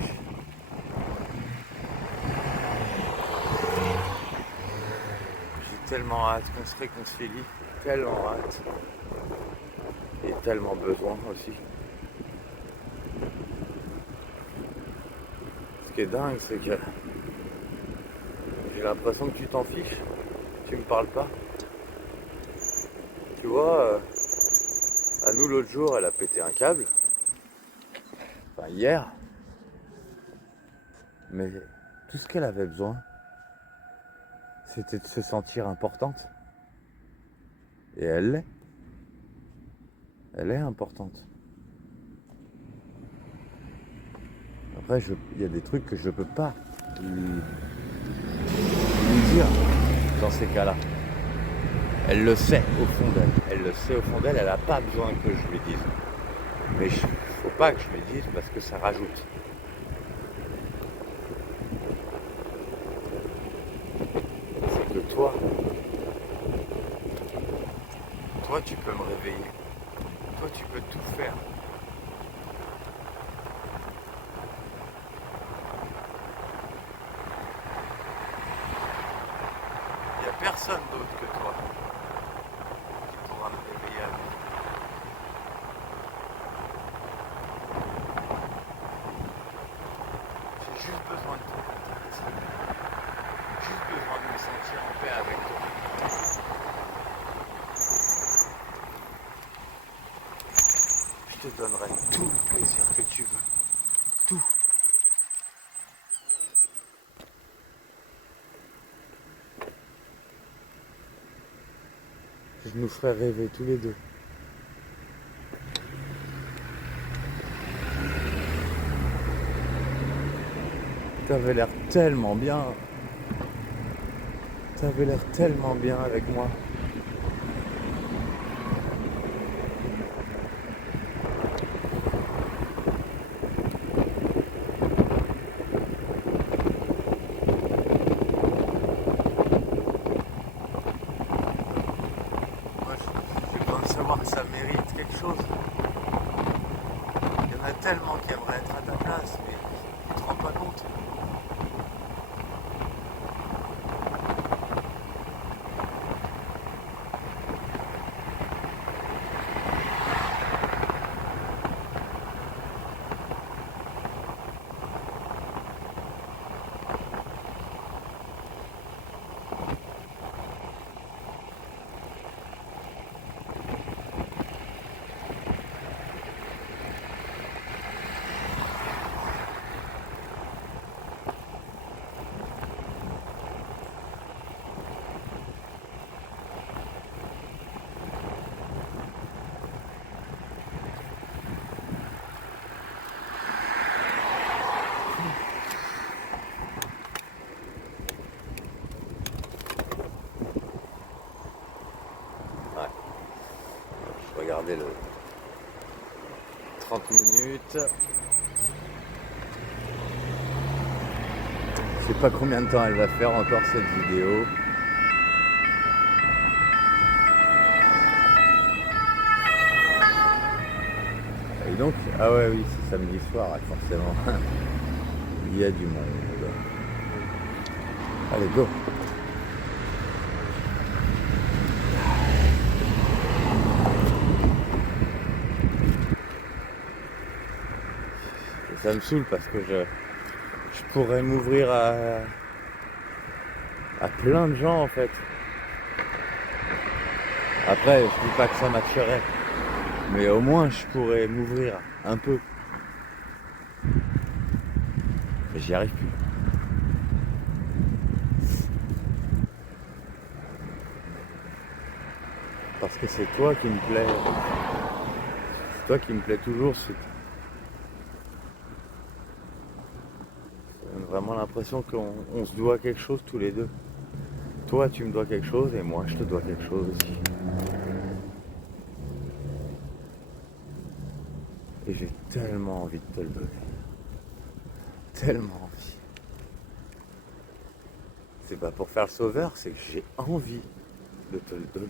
j'ai tellement hâte qu'on se réconcilie, tellement hâte. Et tellement besoin aussi. Ce qui est dingue, c'est que j'ai l'impression que tu t'en fiches. Tu me parles pas. Tu vois, à nous l'autre jour, elle a pété un câble. Enfin hier. Mais tout ce qu'elle avait besoin, c'était de se sentir importante. Et elle l'est. Elle est importante. Après, il y a des trucs que je peux pas lui dire dans ces cas-là. Elle le sait au fond d'elle. Elle le sait au fond d'elle, elle n'a pas besoin que je lui dise. Mais il ne faut pas que je lui dise parce que ça rajoute. C'est que toi, tu peux me réveiller. Toi, tu peux tout faire. Il n'y a personne d'autre que toi qui pourra me réveiller à vie. J'ai juste besoin de ton contact. Juste besoin de me sentir en paix avec toi. Je te donnerai tout le plaisir que tu veux. Tout. Je nous ferai rêver tous les deux. T'avais l'air tellement bien. T'avais l'air tellement bien avec moi. Moi, j'ai besoin de savoir que ça mérite quelque chose. Il y en a tellement qui aimeraient être à ta place, mais tu te rends pas compte. Ouais. Je regardais le 30 minutes. Je sais pas combien de temps elle va faire encore cette vidéo. Et donc, ah ouais oui, c'est samedi soir, forcément. Il y a du monde. Allez, go. Et ça me saoule parce que je pourrais m'ouvrir à plein de gens en fait. Après, je dis pas que ça matcherait, mais au moins je pourrais m'ouvrir un peu. Mais j'y arrive plus. Parce que c'est toi qui me plaît. C'est toi qui me plaît toujours. J'ai vraiment l'impression qu'on se doit quelque chose tous les deux. Toi tu me dois quelque chose et moi je te dois quelque chose aussi. Et j'ai tellement envie de te le donner. Tellement envie. C'est pas pour faire le sauveur, c'est que j'ai envie de te le donner.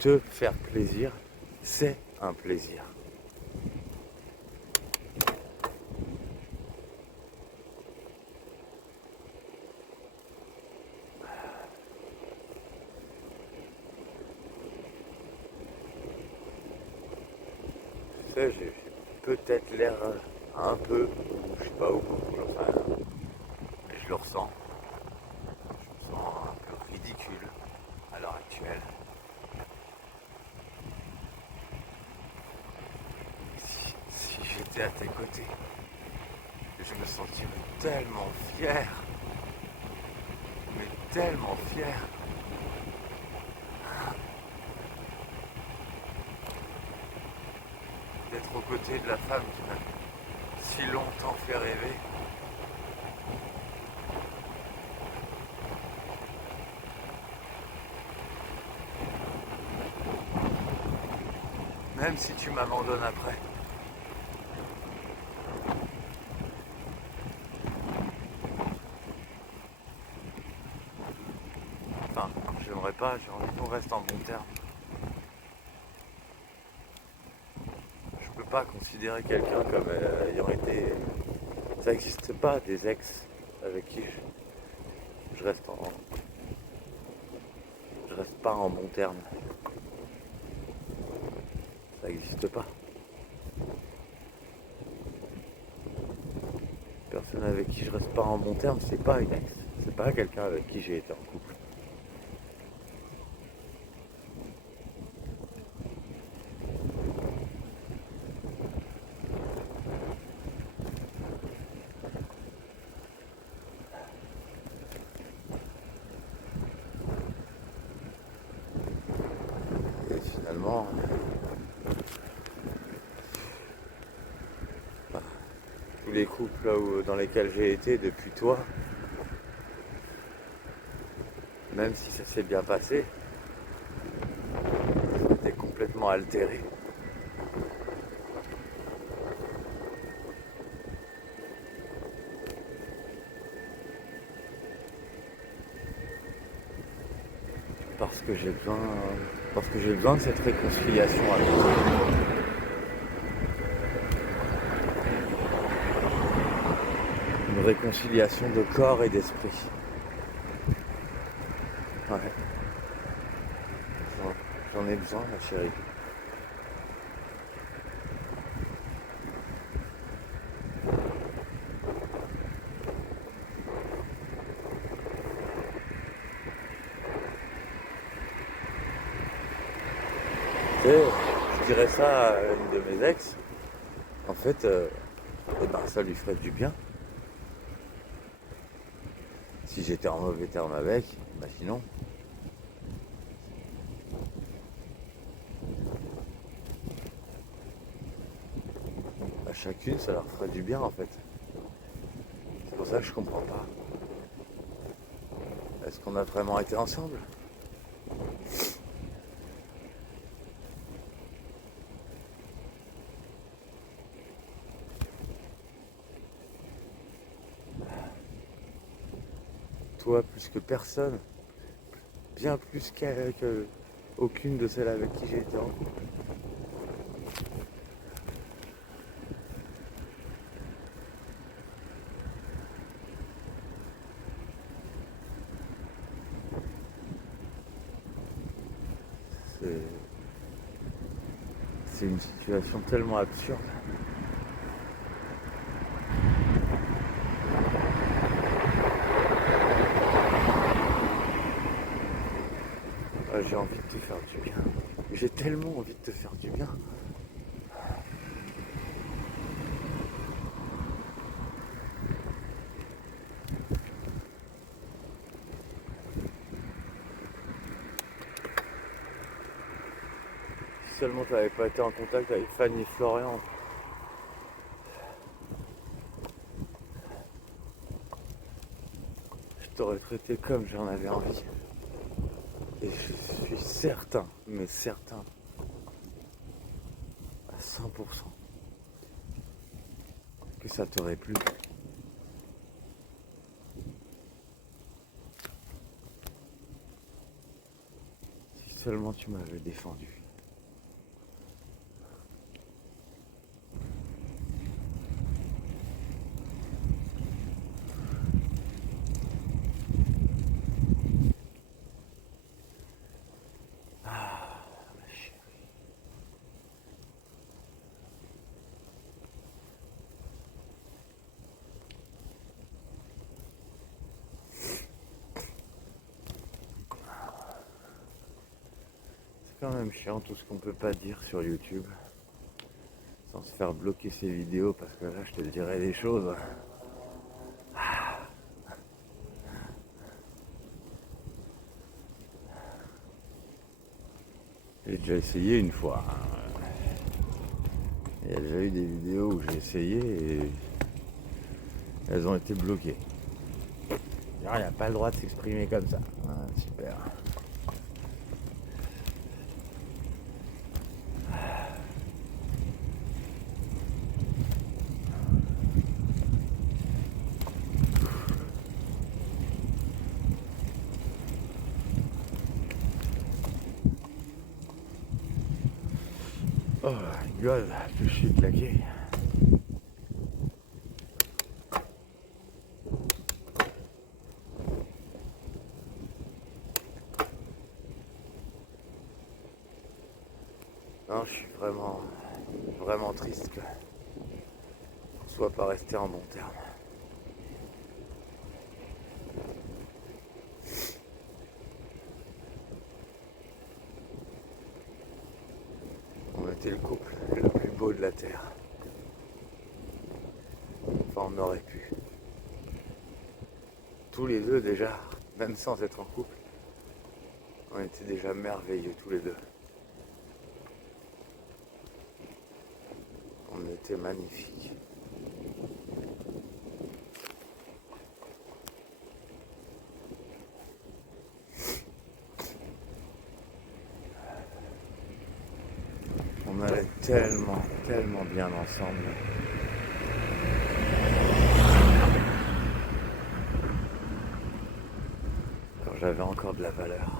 Te faire plaisir, c'est un plaisir. Tu sais, j'ai peut-être l'air un peu, je sais pas où, enfin, mais je le ressens. Je me sens un peu ridicule à l'heure actuelle. Si j'étais à tes côtés, je me sentirais tellement fier, mais tellement fier. D'être aux côtés de la femme qui m'a si longtemps fait rêver. Même si tu m'abandonnes après. Enfin, j'aimerais pas, j'ai envie qu'on reste en bon terme. Je peux pas considérer quelqu'un comme ayant été... Ça n'existe pas des ex avec qui je reste en... Je reste pas en bon terme. Ça n'existe pas. Personne avec qui je reste pas en bon terme, c'est pas une ex. C'est pas quelqu'un avec qui j'ai été en couple. Et finalement, tous les couples dans lesquels j'ai été depuis toi, même si ça s'est bien passé, j'étais complètement altéré. Parce que j'ai besoin de cette réconciliation avec toi. Une réconciliation de corps et d'esprit. Ouais. J'en ai besoin, ma chérie. Tu sais, je dirais ça à une de mes ex. En fait, eh ben, ça lui ferait du bien. Si j'étais en mauvais terme avec, imaginons. À chacune, ça leur ferait du bien en fait. C'est pour ça que je comprends pas. Est-ce qu'on a vraiment été ensemble? Toi, plus que personne, bien plus que Aucune de celles avec qui j'ai été en couple. C'est une situation tellement absurde. Ah, j'ai envie de te faire du bien. J'ai tellement envie de te faire du bien. Si seulement tu n'avais pas été en contact avec Fanny et Florian. Je t'aurais traité comme j'en avais envie. Et je suis certain, mais certain, à 100%, que ça t'aurait plu. Si seulement tu m'avais défendu. Ah, ma chérie. C'est quand même chiant tout ce qu'on peut pas dire sur YouTube. Sans se faire bloquer ces vidéos, parce que là je te dirais des choses. J'ai déjà essayé une fois. Il y a déjà eu des vidéos où j'ai essayé et elles ont été bloquées. Il n'y a pas le droit de s'exprimer comme ça. Ah, super. Oh, gueule, je suis claqué. Non, je suis vraiment, vraiment triste que on soit pas resté en bon terme. On était le couple le plus beau de la Terre. Enfin, on aurait pu. Tous les deux déjà, même sans être en couple, on était déjà merveilleux tous les deux. On était magnifiques. On allait tellement, tellement bien ensemble. Quand j'avais encore de la valeur.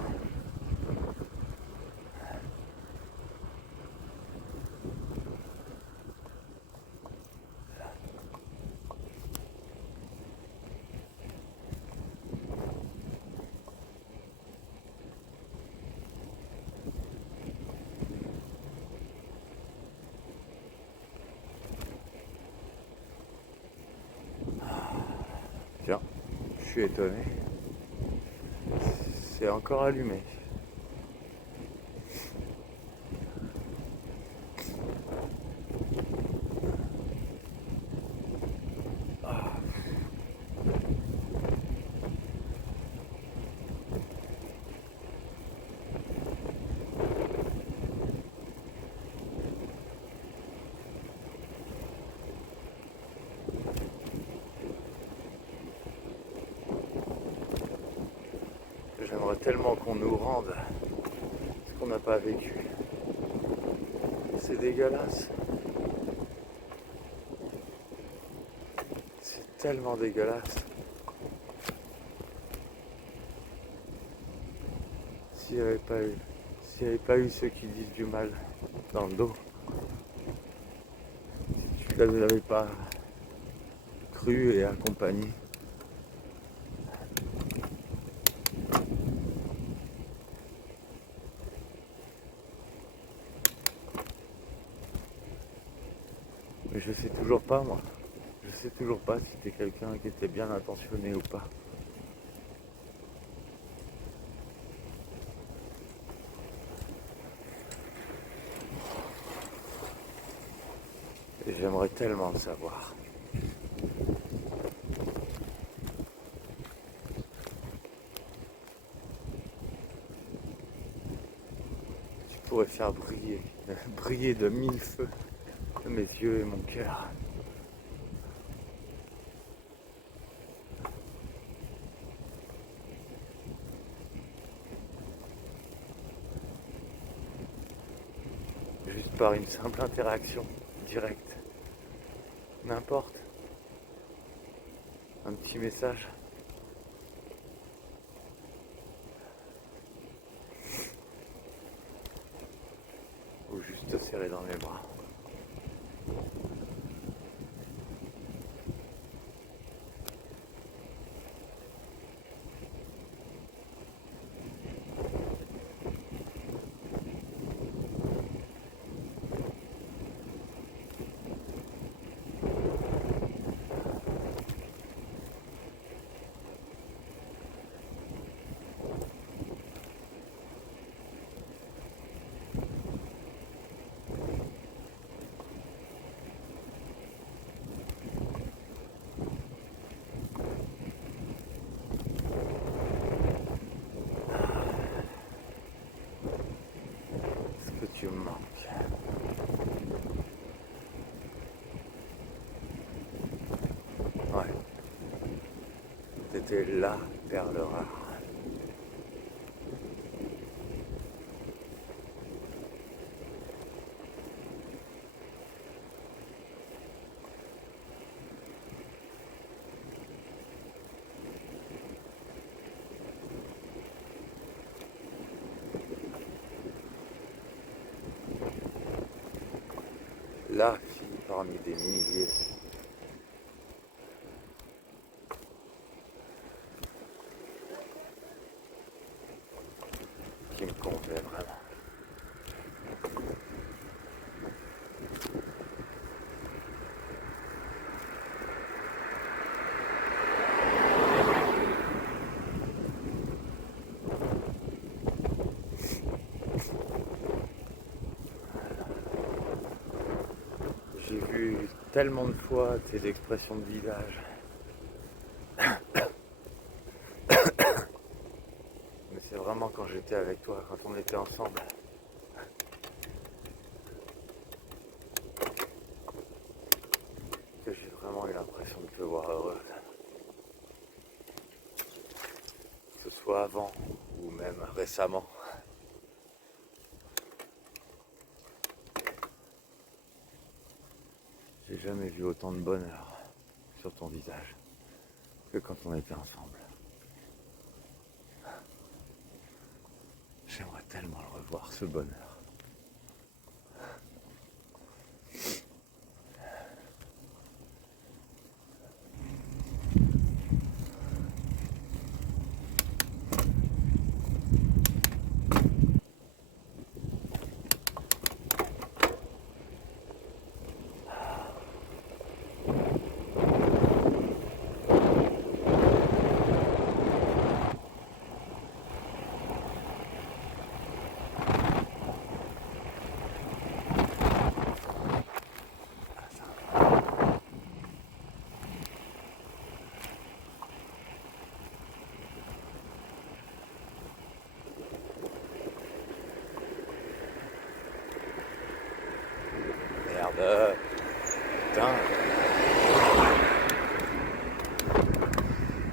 Tiens, je suis étonné. C'est encore allumé. J'aimerais tellement qu'on nous rende ce qu'on n'a pas vécu. C'est dégueulasse. C'est tellement dégueulasse. S'il n'y avait pas eu s'il n'y avait pas eu ceux qui disent du mal dans le dos, si tu ne les avais pas cru et accompagné, mais je sais toujours pas moi. Je sais toujours pas si t'es quelqu'un qui était bien intentionné ou pas. Et j'aimerais tellement le savoir. Tu pourrais faire briller, briller de mille feux mes yeux et mon cœur. Juste par une simple interaction directe. N'importe. Un petit message. Ou juste te serrer dans mes bras. Ce que tu me manques. Ouais. T'étais la perle rare. La fille parmi des milliers. Qui me convenait vraiment. J'ai vu tellement de fois tes expressions de visage. Mais c'est vraiment quand j'étais avec toi, quand on était ensemble. Que j'ai vraiment eu l'impression de te voir heureuse. Que ce soit avant ou même récemment. J'ai jamais vu autant de bonheur sur ton visage que quand on était ensemble. J'aimerais tellement le revoir, ce bonheur. Merde. Putain.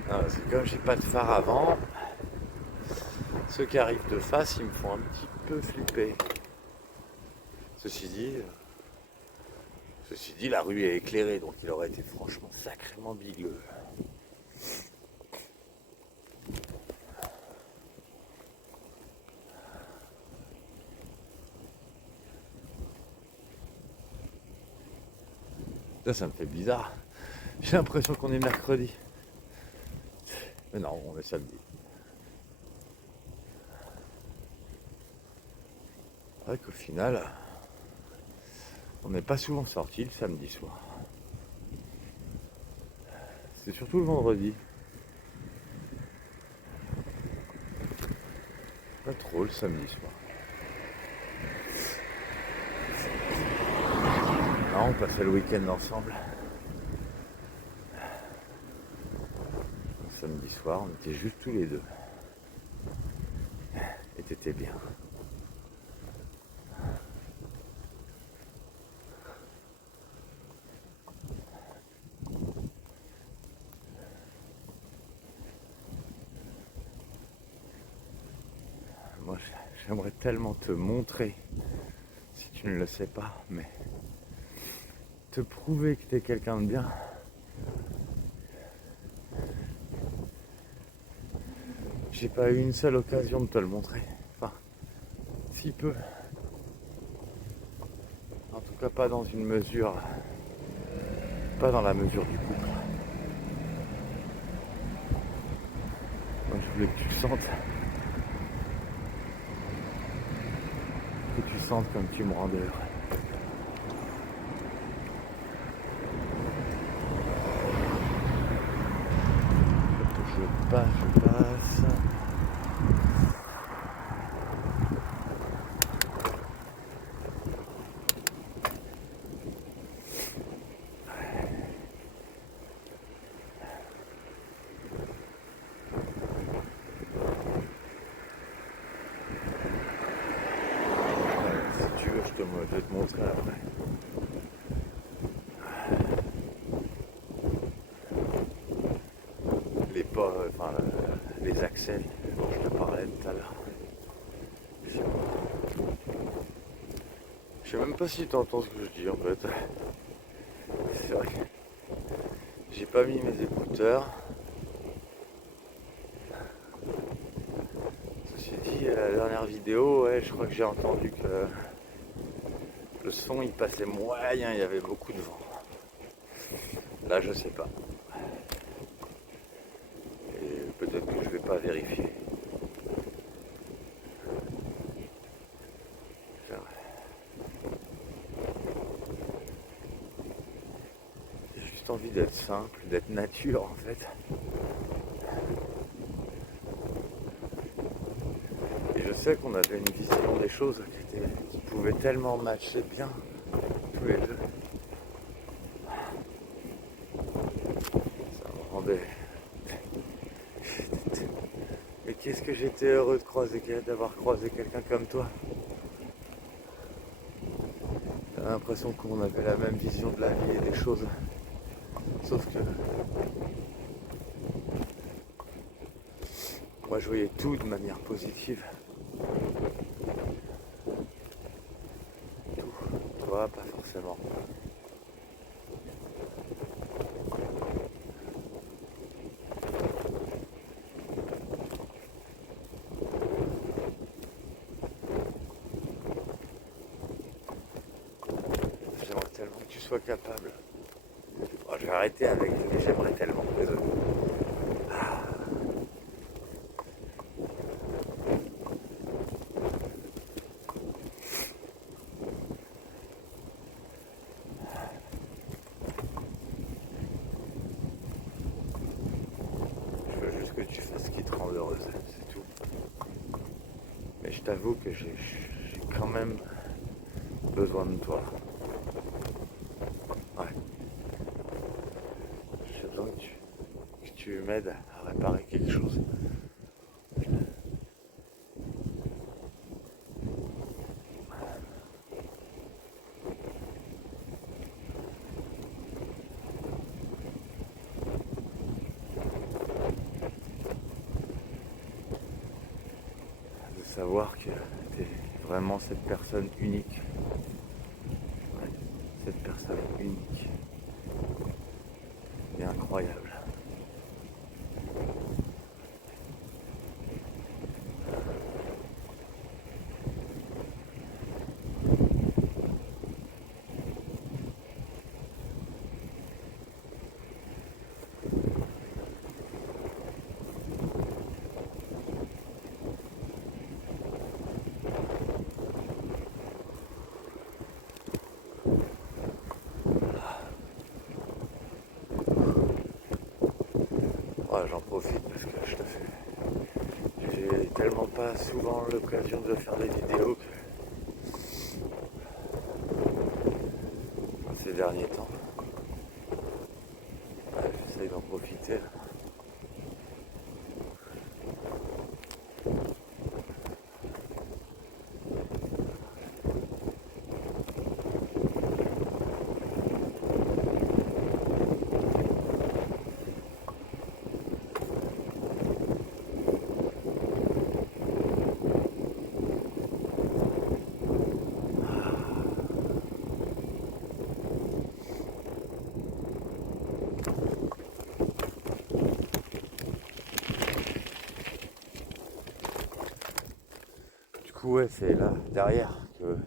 Non, parce que comme j'ai pas de phare avant, ceux qui arrivent de face, ils me font un petit peu flipper. Ceci dit, la rue est éclairée, donc il aurait été franchement sacrément bigueux. Ça me fait bizarre. J'ai l'impression qu'on est mercredi. Mais non, on est samedi. C'est vrai qu'au final, on n'est pas souvent sorti le samedi soir. C'est surtout le vendredi. Pas trop le samedi soir. Non, on passait le week-end ensemble. Le samedi soir, on était juste tous les deux. Et t'étais bien. Moi, j'aimerais tellement te montrer, si tu ne le sais pas, mais te prouver que t'es quelqu'un de bien. J'ai pas eu une seule occasion de te le montrer. Enfin, si peu. En tout cas, pas dans une mesure. Pas dans la mesure du couple. Moi, je voulais que tu sentes. Que tu sentes comme tu me rendais heureux. Je passe. Si tu veux, je vais te montrer après. Les pas, enfin, les accès dont je te parlais tout à l'heure. Je sais même pas si tu entends ce que je dis en fait. C'est vrai. J'ai pas mis mes écouteurs. Ceci dit, la dernière vidéo, ouais, je crois que j'ai entendu que le son il passait moyen, il y avait beaucoup de vent. Là, je sais pas. Et peut-être que je vais pas vérifier. J'ai juste envie d'être simple, d'être nature en fait. Et je sais qu'on avait une vision des choses qui pouvait tellement matcher bien tous les deux. Ça me rendait. Mais qu'est-ce que j'étais heureux d'avoir croisé quelqu'un comme toi. J'ai l'impression qu'on avait la même vision de la vie et des choses. Sauf que moi je voyais tout de manière positive. Tout. Toi, pas forcément. J'aimerais tellement que tu sois capable. Bon, je vais arrêter avec, mais j'aimerais tellement. Désolé. Je veux juste que tu fasses ce qui te rend heureuse, c'est tout. Mais je t'avoue que j'ai quand même besoin de toi. Ouais. J'ai besoin que tu m'aides à réparer quelque chose. De savoir que tu es vraiment cette personne unique. Ouais, cette personne unique et incroyable. j'en profite parce que j'ai tellement pas souvent l'occasion de faire des vidéos que ces derniers temps. Ouais, j'essaye d'en profiter. Du coup, ouais, c'est là, derrière, que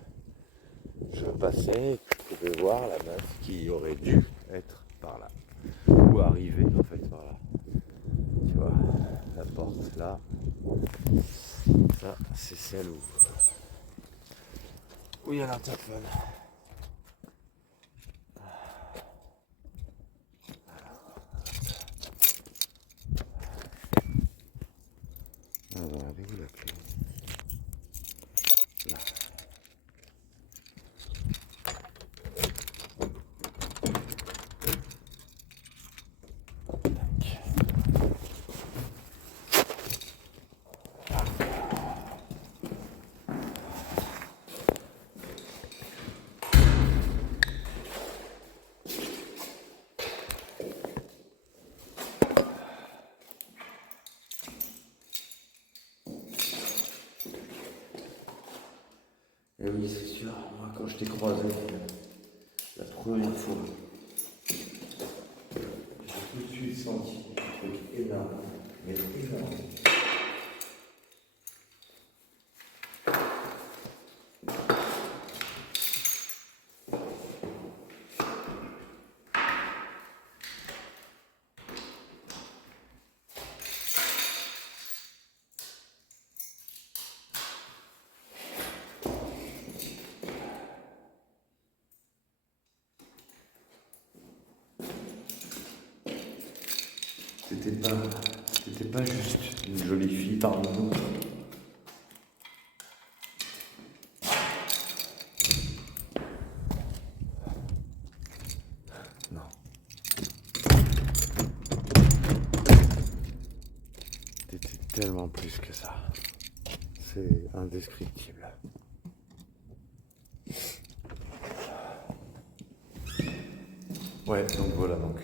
je passais, que je pouvais voir la meuf qui aurait dû être par là. Ou arriver, en fait, par là. Tu vois, la porte, là. Ça, c'est celle où il y a l'interphone. Alors, elle est où la clé? Là. Et oui, c'est sûr, moi quand je t'ai croisé la première fois, j'ai tout de suite senti un truc énorme, mais énorme. C'était pas juste une jolie fille parmi nous. Non. C'était tellement plus que ça. C'est indescriptible. Ouais, donc voilà, donc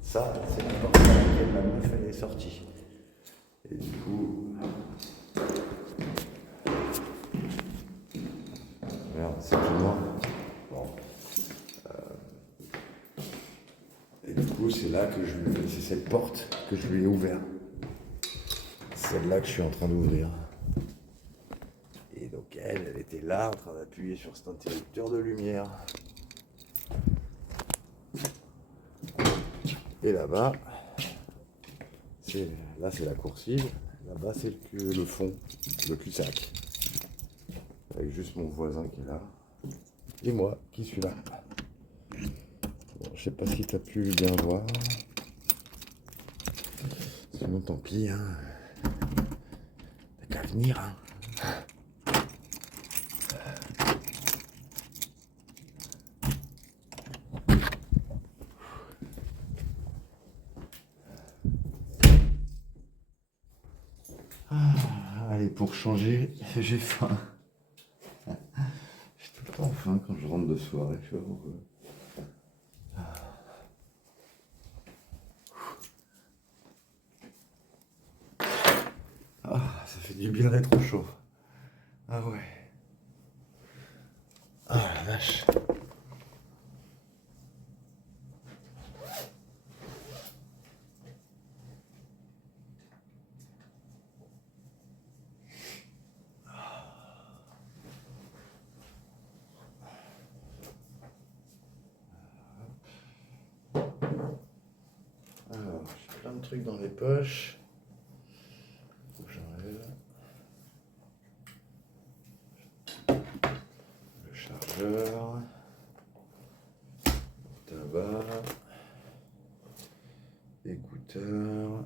ça, c'est la porte par laquelle la meuf elle est sortie. Et du coup, merde, c'est tout noir. Bon. Et du coup, c'est là que c'est cette porte que je lui ai ouverte. Celle-là que je suis en train d'ouvrir. Et donc elle était là en train d'appuyer sur cet interrupteur de lumière. Et là-bas, là c'est la coursive, là-bas c'est le fond, le cul-de-sac. Avec juste mon voisin qui est là. Et moi qui suis là. Bon, je sais pas si tu as pu bien voir. Sinon tant pis, hein. T'as qu'à venir, hein. Allez, pour changer, j'ai faim. J'ai tout le temps faim quand je rentre de soirée, je sais pas pourquoi. Ah, ça fait du bien d'être chaud. Ah ouais. Ah la vache. Alors, j'ai plein de trucs dans les poches. Faut que j'enlève. Le chargeur. Tabac. Écouteurs.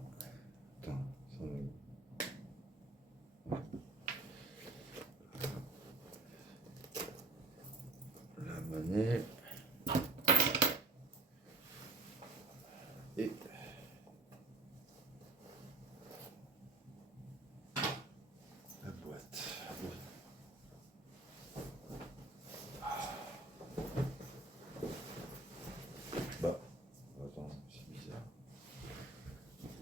Et la boîte. Bah, attends, c'est bizarre.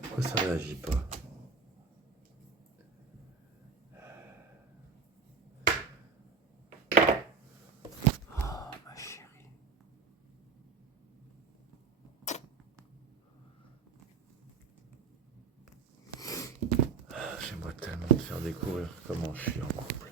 Pourquoi ça réagit pas? Oh, ma chérie. J'aimerais tellement te faire découvrir comment je suis en couple.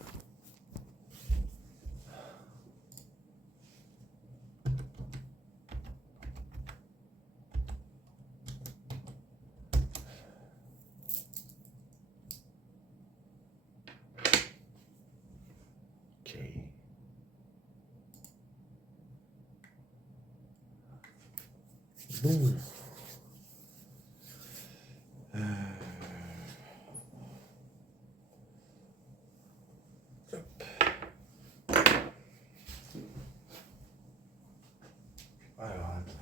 Ok. Bon. Hop. Alors, attends.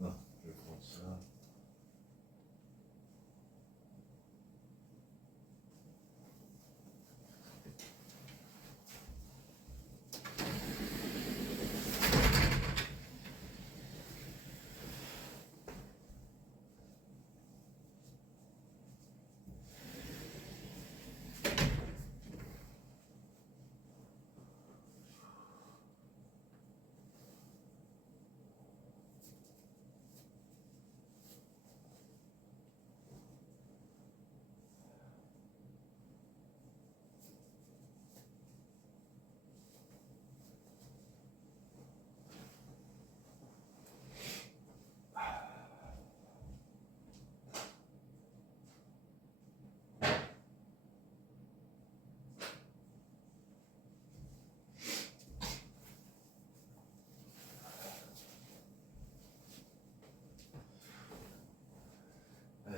Non, je vais prendre ça.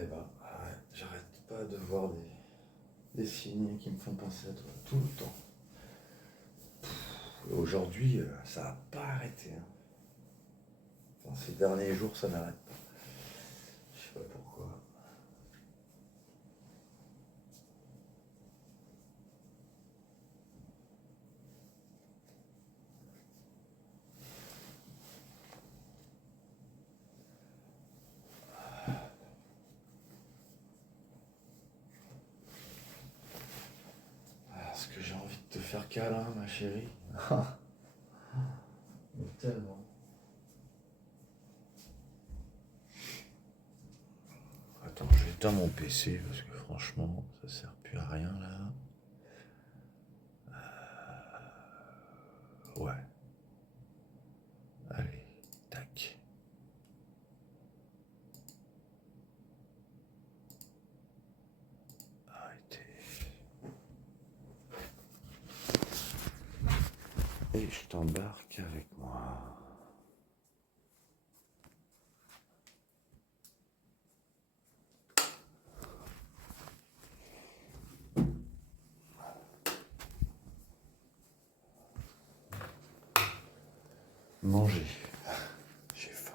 Eh ben, ouais, j'arrête pas de voir des signes qui me font penser à toi tout le temps. Aujourd'hui, ça n'a pas arrêté, hein. Enfin, ces derniers jours, ça n'arrête pas. Je sais pas pourquoi. Est-ce que j'ai envie de te faire câlin, ma chérie? Mais tellement. Attends, j'éteins mon PC parce que franchement, ça sert plus à rien là. Ouais. Allez, tac. Arrêtez. Et je t'embarque avec moi. manger. J'ai faim.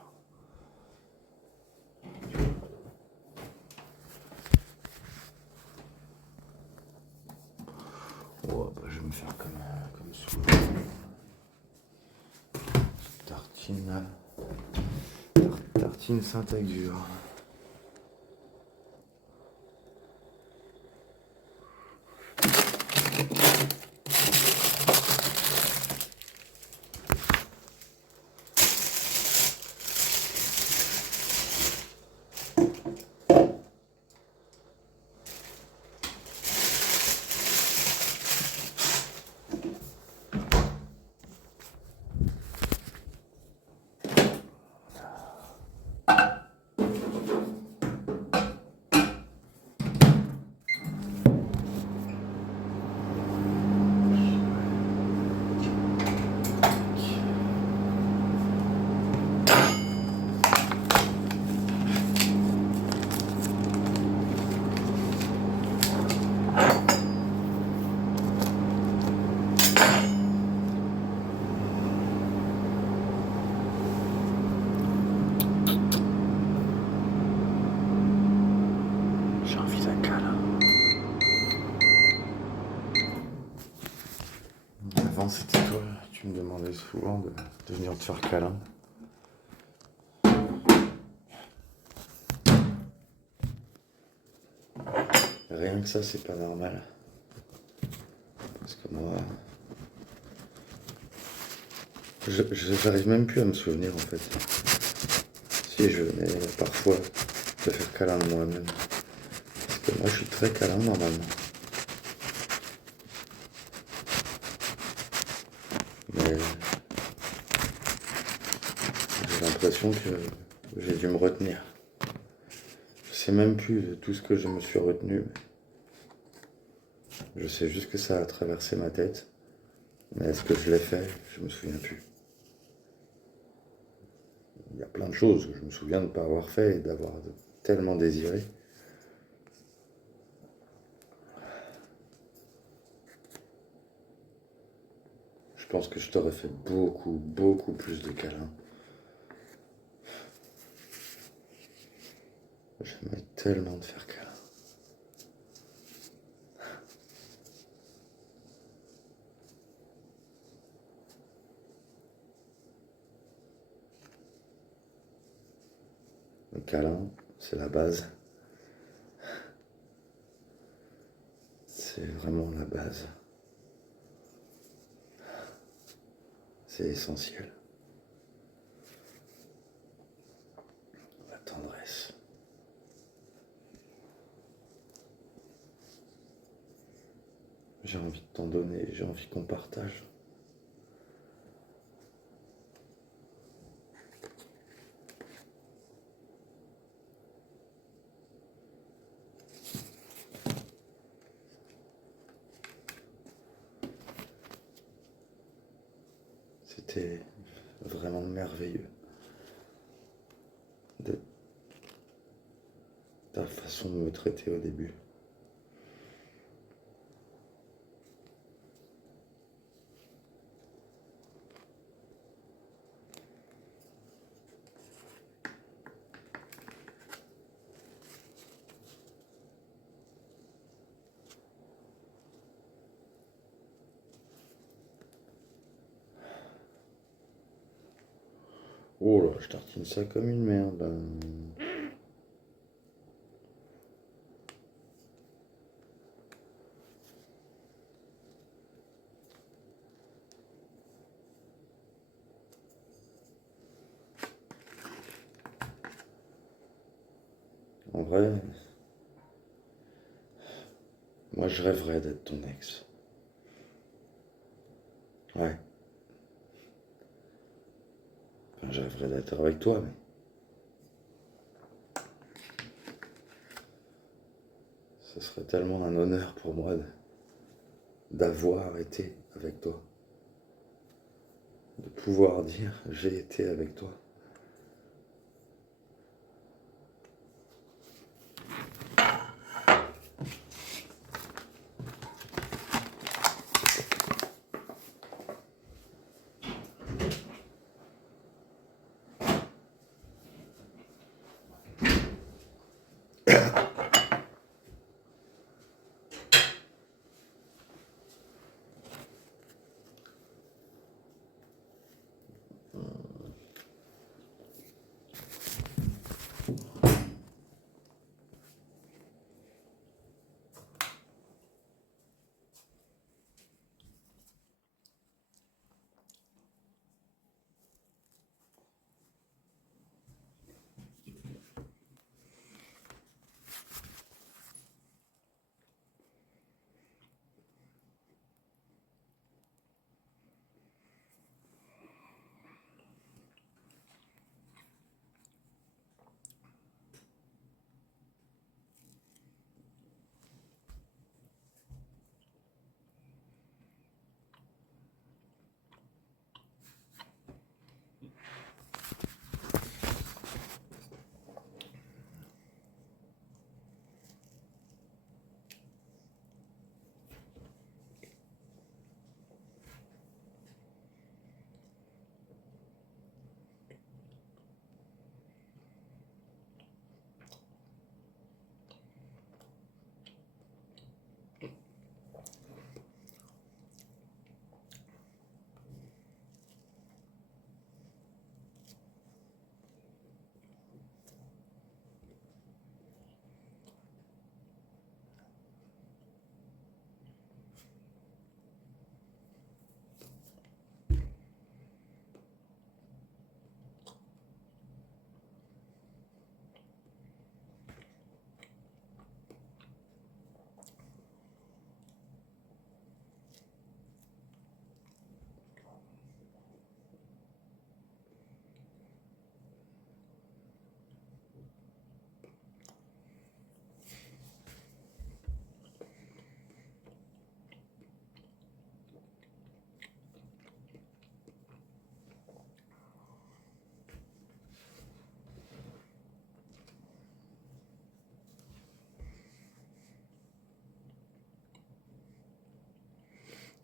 Oh, bah, je vais me faire comme souvent. Tartine Saint-Agur. J'ai envie d'un câlin. Avant c'était toi, tu me demandais souvent de venir te faire câlin. Rien que ça, c'est pas normal. Parce que moi, j'arrive même plus à me souvenir en fait. Si je venais parfois te faire câlin de moi-même. Parce que moi, je suis très câlin normalement. Mais j'ai l'impression que j'ai dû me retenir. Je sais même plus de tout ce que je me suis retenu. Je sais juste que ça a traversé ma tête. Mais est-ce que je l'ai fait? Je me souviens plus. Il y a plein de choses que je me souviens de ne pas avoir fait et d'avoir tellement désiré. Je pense que je t'aurais fait beaucoup, beaucoup plus de câlins. J'aimerais tellement te faire câlin. Le câlin, c'est la base. C'est vraiment la base. C'est essentiel. La tendresse. J'ai envie de t'en donner, j'ai envie qu'on partage. C'était vraiment merveilleux de ta façon de me traiter au début. Oh là, je tartine ça comme une merde. En vrai, moi je rêverais d'être ton ex. Ouais. Enfin, je rêverais d'être avec toi, mais ce serait tellement un honneur pour moi d'avoir été avec toi. De pouvoir dire j'ai été avec toi.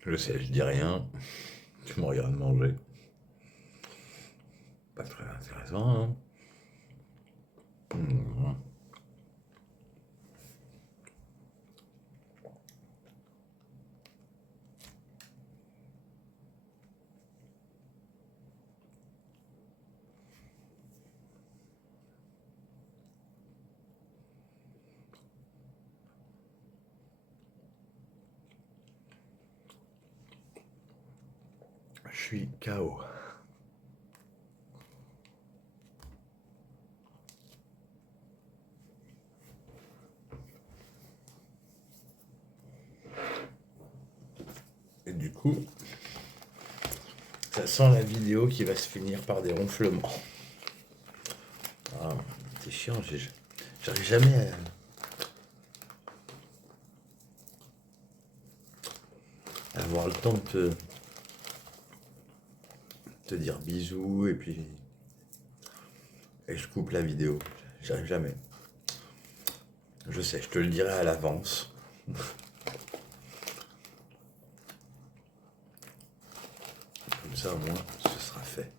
Je sais, je dis rien. Tu me regardes manger. Pas très intéressant, hein. Mmh. Je suis KO. Et du coup, ça sent la vidéo qui va se finir par des ronflements. Ah, c'est chiant, j'arrive jamais à avoir le temps de te dire bisous et je coupe la vidéo. J'arrive jamais. Je sais, je te le dirai à l'avance. Comme ça, au moins, ce sera fait.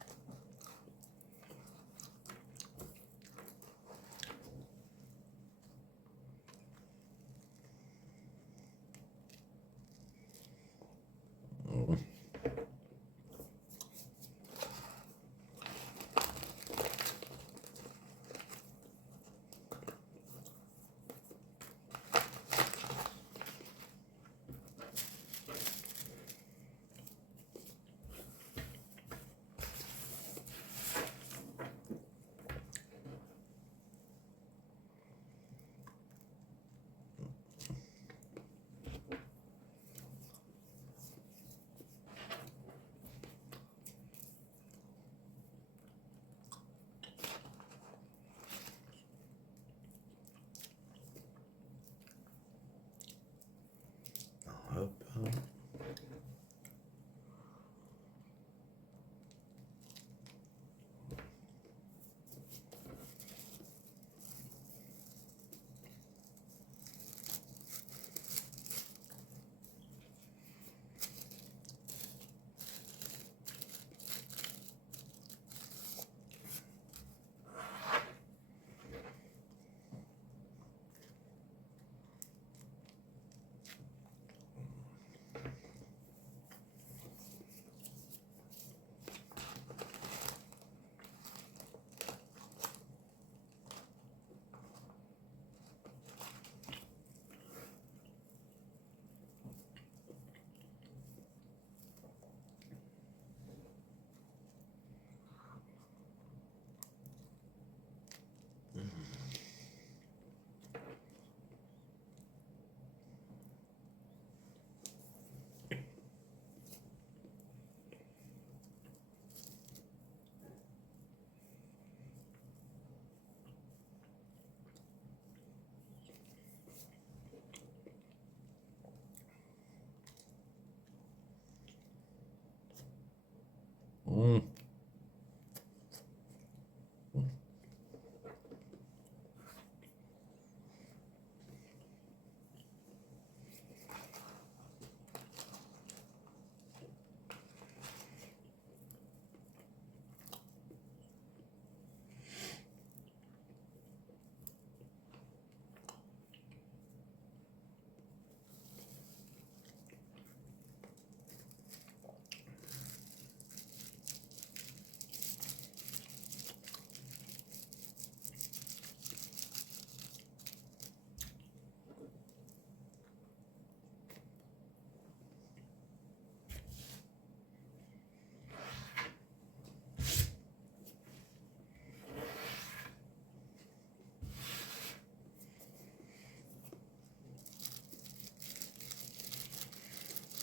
Hop. Mmh.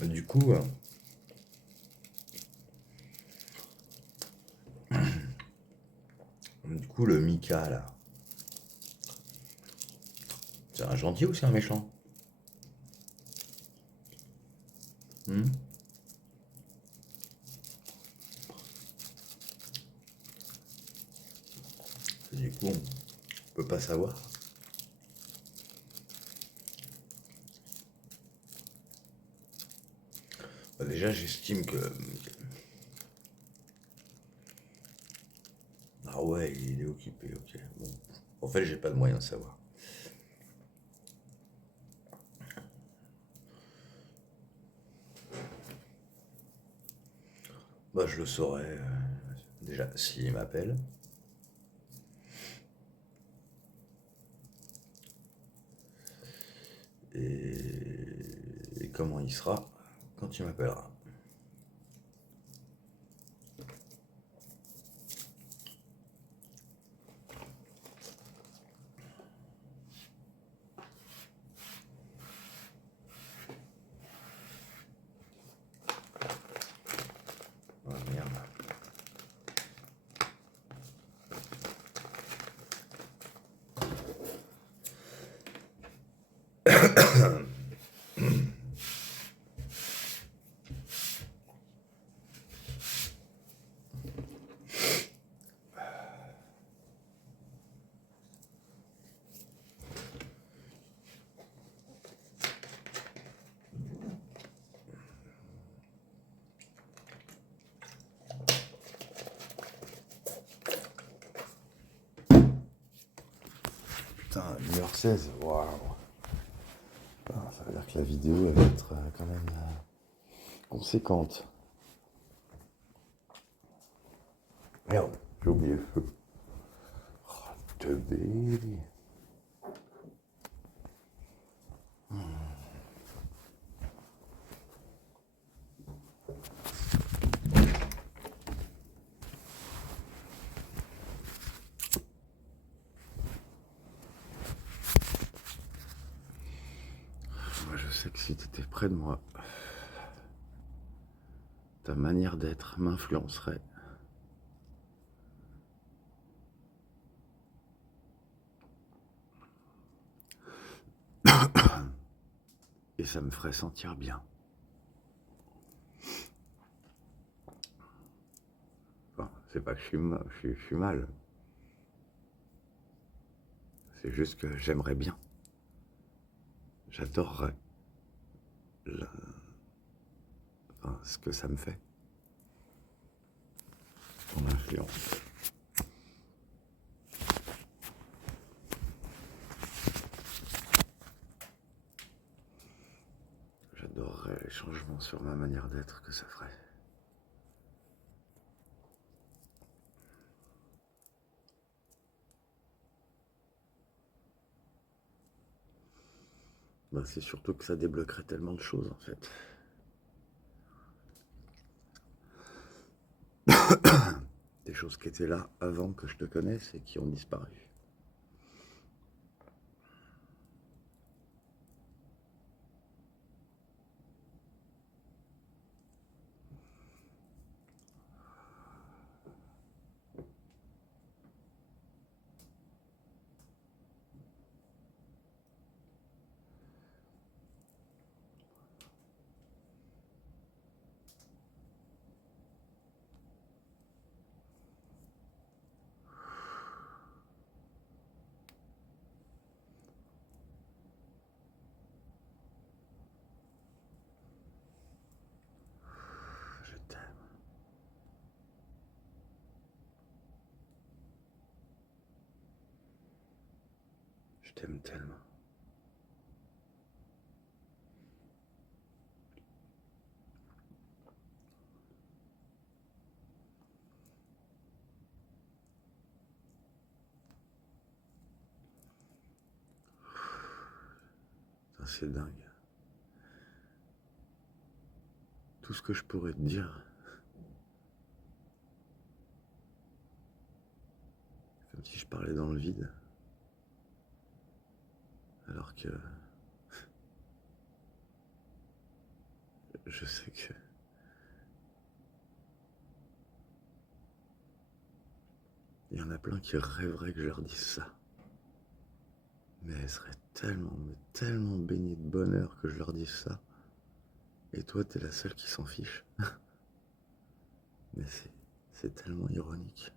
Du coup, le Mika là, c'est un gentil ou c'est un méchant? Hmm. Du coup, on peut pas savoir. Déjà, j'estime que... Ah ouais, il est occupé, ok. Bon. En fait, j'ai pas de moyen de savoir. Bah, je le saurai déjà s'il m'appelle. Et comment il sera quand il m'appellera. Oh merde. Putain, 1h16, waouh. Putain, ça veut dire que la vidéo elle va être quand même conséquente. Merde, j'ai oublié le feu. Oh, te baby. Moi, je sais que si tu étais près de moi, ta manière d'être m'influencerait. Et ça me ferait sentir bien. Enfin, c'est pas que je suis mal. C'est juste que j'aimerais bien. J'adorerais enfin, ce que ça me fait. Ton influence. J'adorerais les changements sur ma manière d'être que ça ferait. Bah, c'est surtout que ça débloquerait tellement de choses en fait. Des choses qui étaient là avant que je te connaisse et qui ont disparu. Je t'aime. Je t'aime tellement. Ça, c'est dingue. Tout ce que je pourrais te dire, comme si je parlais dans le vide. Alors que je sais que il y en a plein qui rêveraient que je leur dise ça. Mais elles seraient tellement, mais tellement baignées de bonheur que je leur dise ça. Et toi, t'es la seule qui s'en fiche. Mais c'est tellement ironique.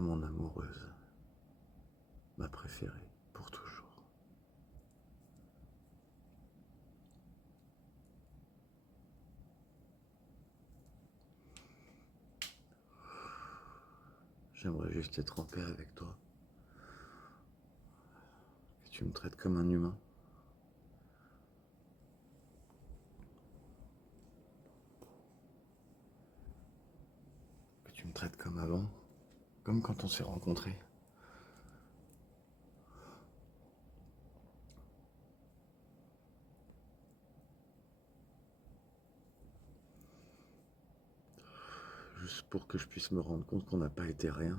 être mon amoureuse, ma préférée, pour toujours. J'aimerais juste être en paix avec toi. Que tu me traites comme un humain. Que tu me traites comme avant. Comme quand on s'est rencontrés. Juste pour que je puisse me rendre compte qu'on n'a pas été rien.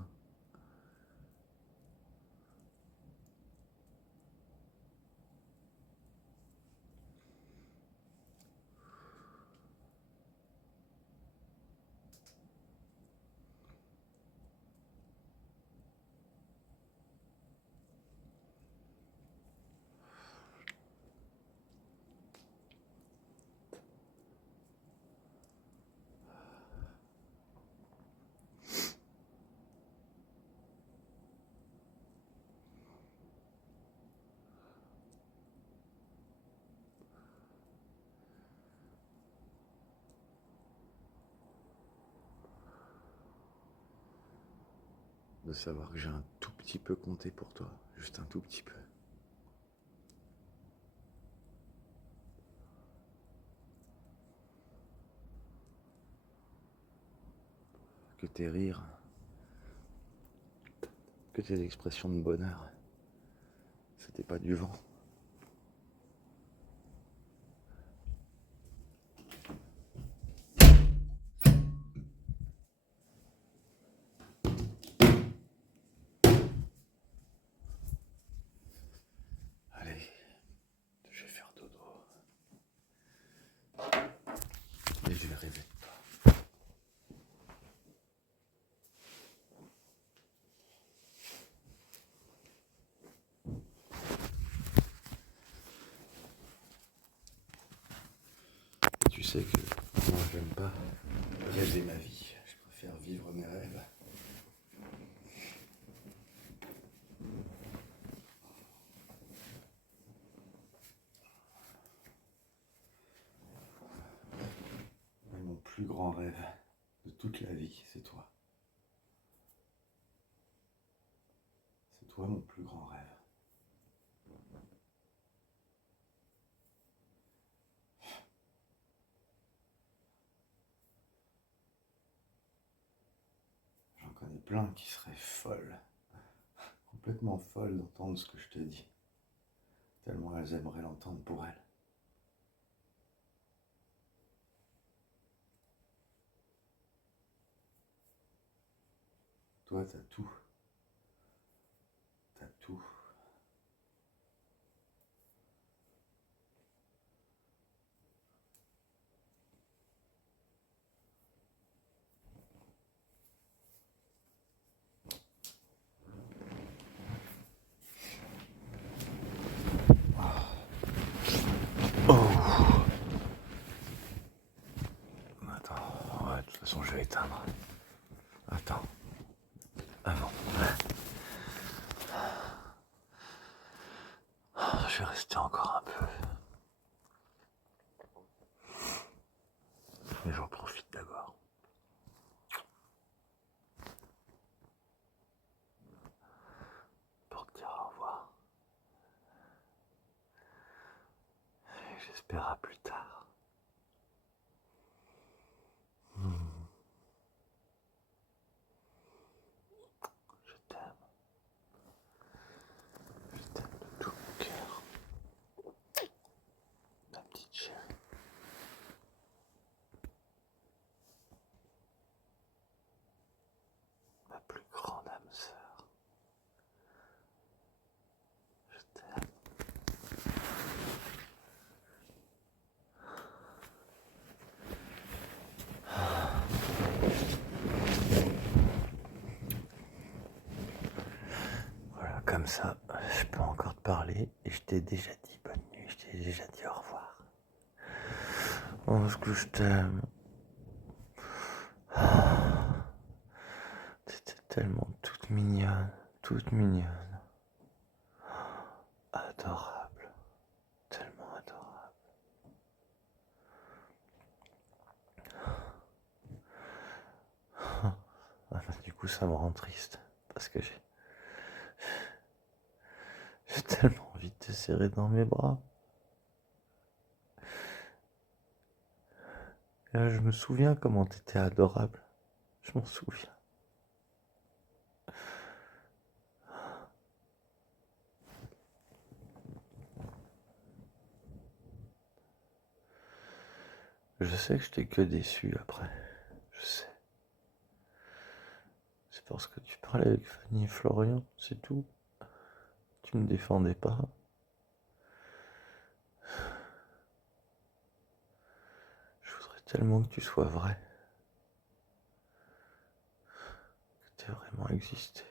De savoir que j'ai un tout petit peu compté pour toi. Juste un tout petit peu. Que tes rires, que tes expressions de bonheur, c'était pas du vent. Allez, je vais faire dodo. Et je vais rêver de toi. Tu sais que moi j'aime pas rêver ma vie. Je préfère vivre mes rêves. Mais mon plus grand rêve de toute la vie, c'est toi. C'est toi mon plus grand rêve. J'en connais plein qui seraient folles, complètement folles d'entendre ce que je te dis, tellement elles aimeraient l'entendre pour elles. Toi, t'as tout. T'as tout. Oh. Attends, ouais, de toute façon, je vais éteindre. Attends. Avant. Je vais rester encore un peu. Mais j'en profite d'abord. Pour te dire au revoir. Et j'espère à plus tard. Je t'aime. Je t'aime de tout mon cœur. Ma petite chérie. Ma plus grande âme sœur. Je t'aime. Voilà, comme ça, je peux encore te parler et je t'ai déjà dit bonne nuit, je t'ai déjà dit au revoir. Oh, ce que je t'aime. T'étais tellement toute mignonne, toute mignonne. Adorable, tellement adorable. Ah, du coup, ça me rend triste parce que j'ai tellement envie de te serrer dans mes bras. Et là, je me souviens comment t'étais adorable. Je m'en souviens. Je sais que je t'ai que déçu après. Je sais. C'est parce que tu parlais avec Fanny et Florian, c'est tout. Tu me défendais pas. Je voudrais tellement que tu sois vrai. Que tu aies vraiment existé.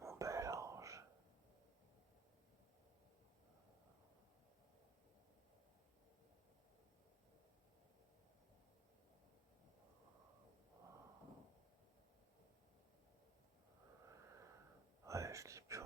Mon bel ange. Ouais, je dis plus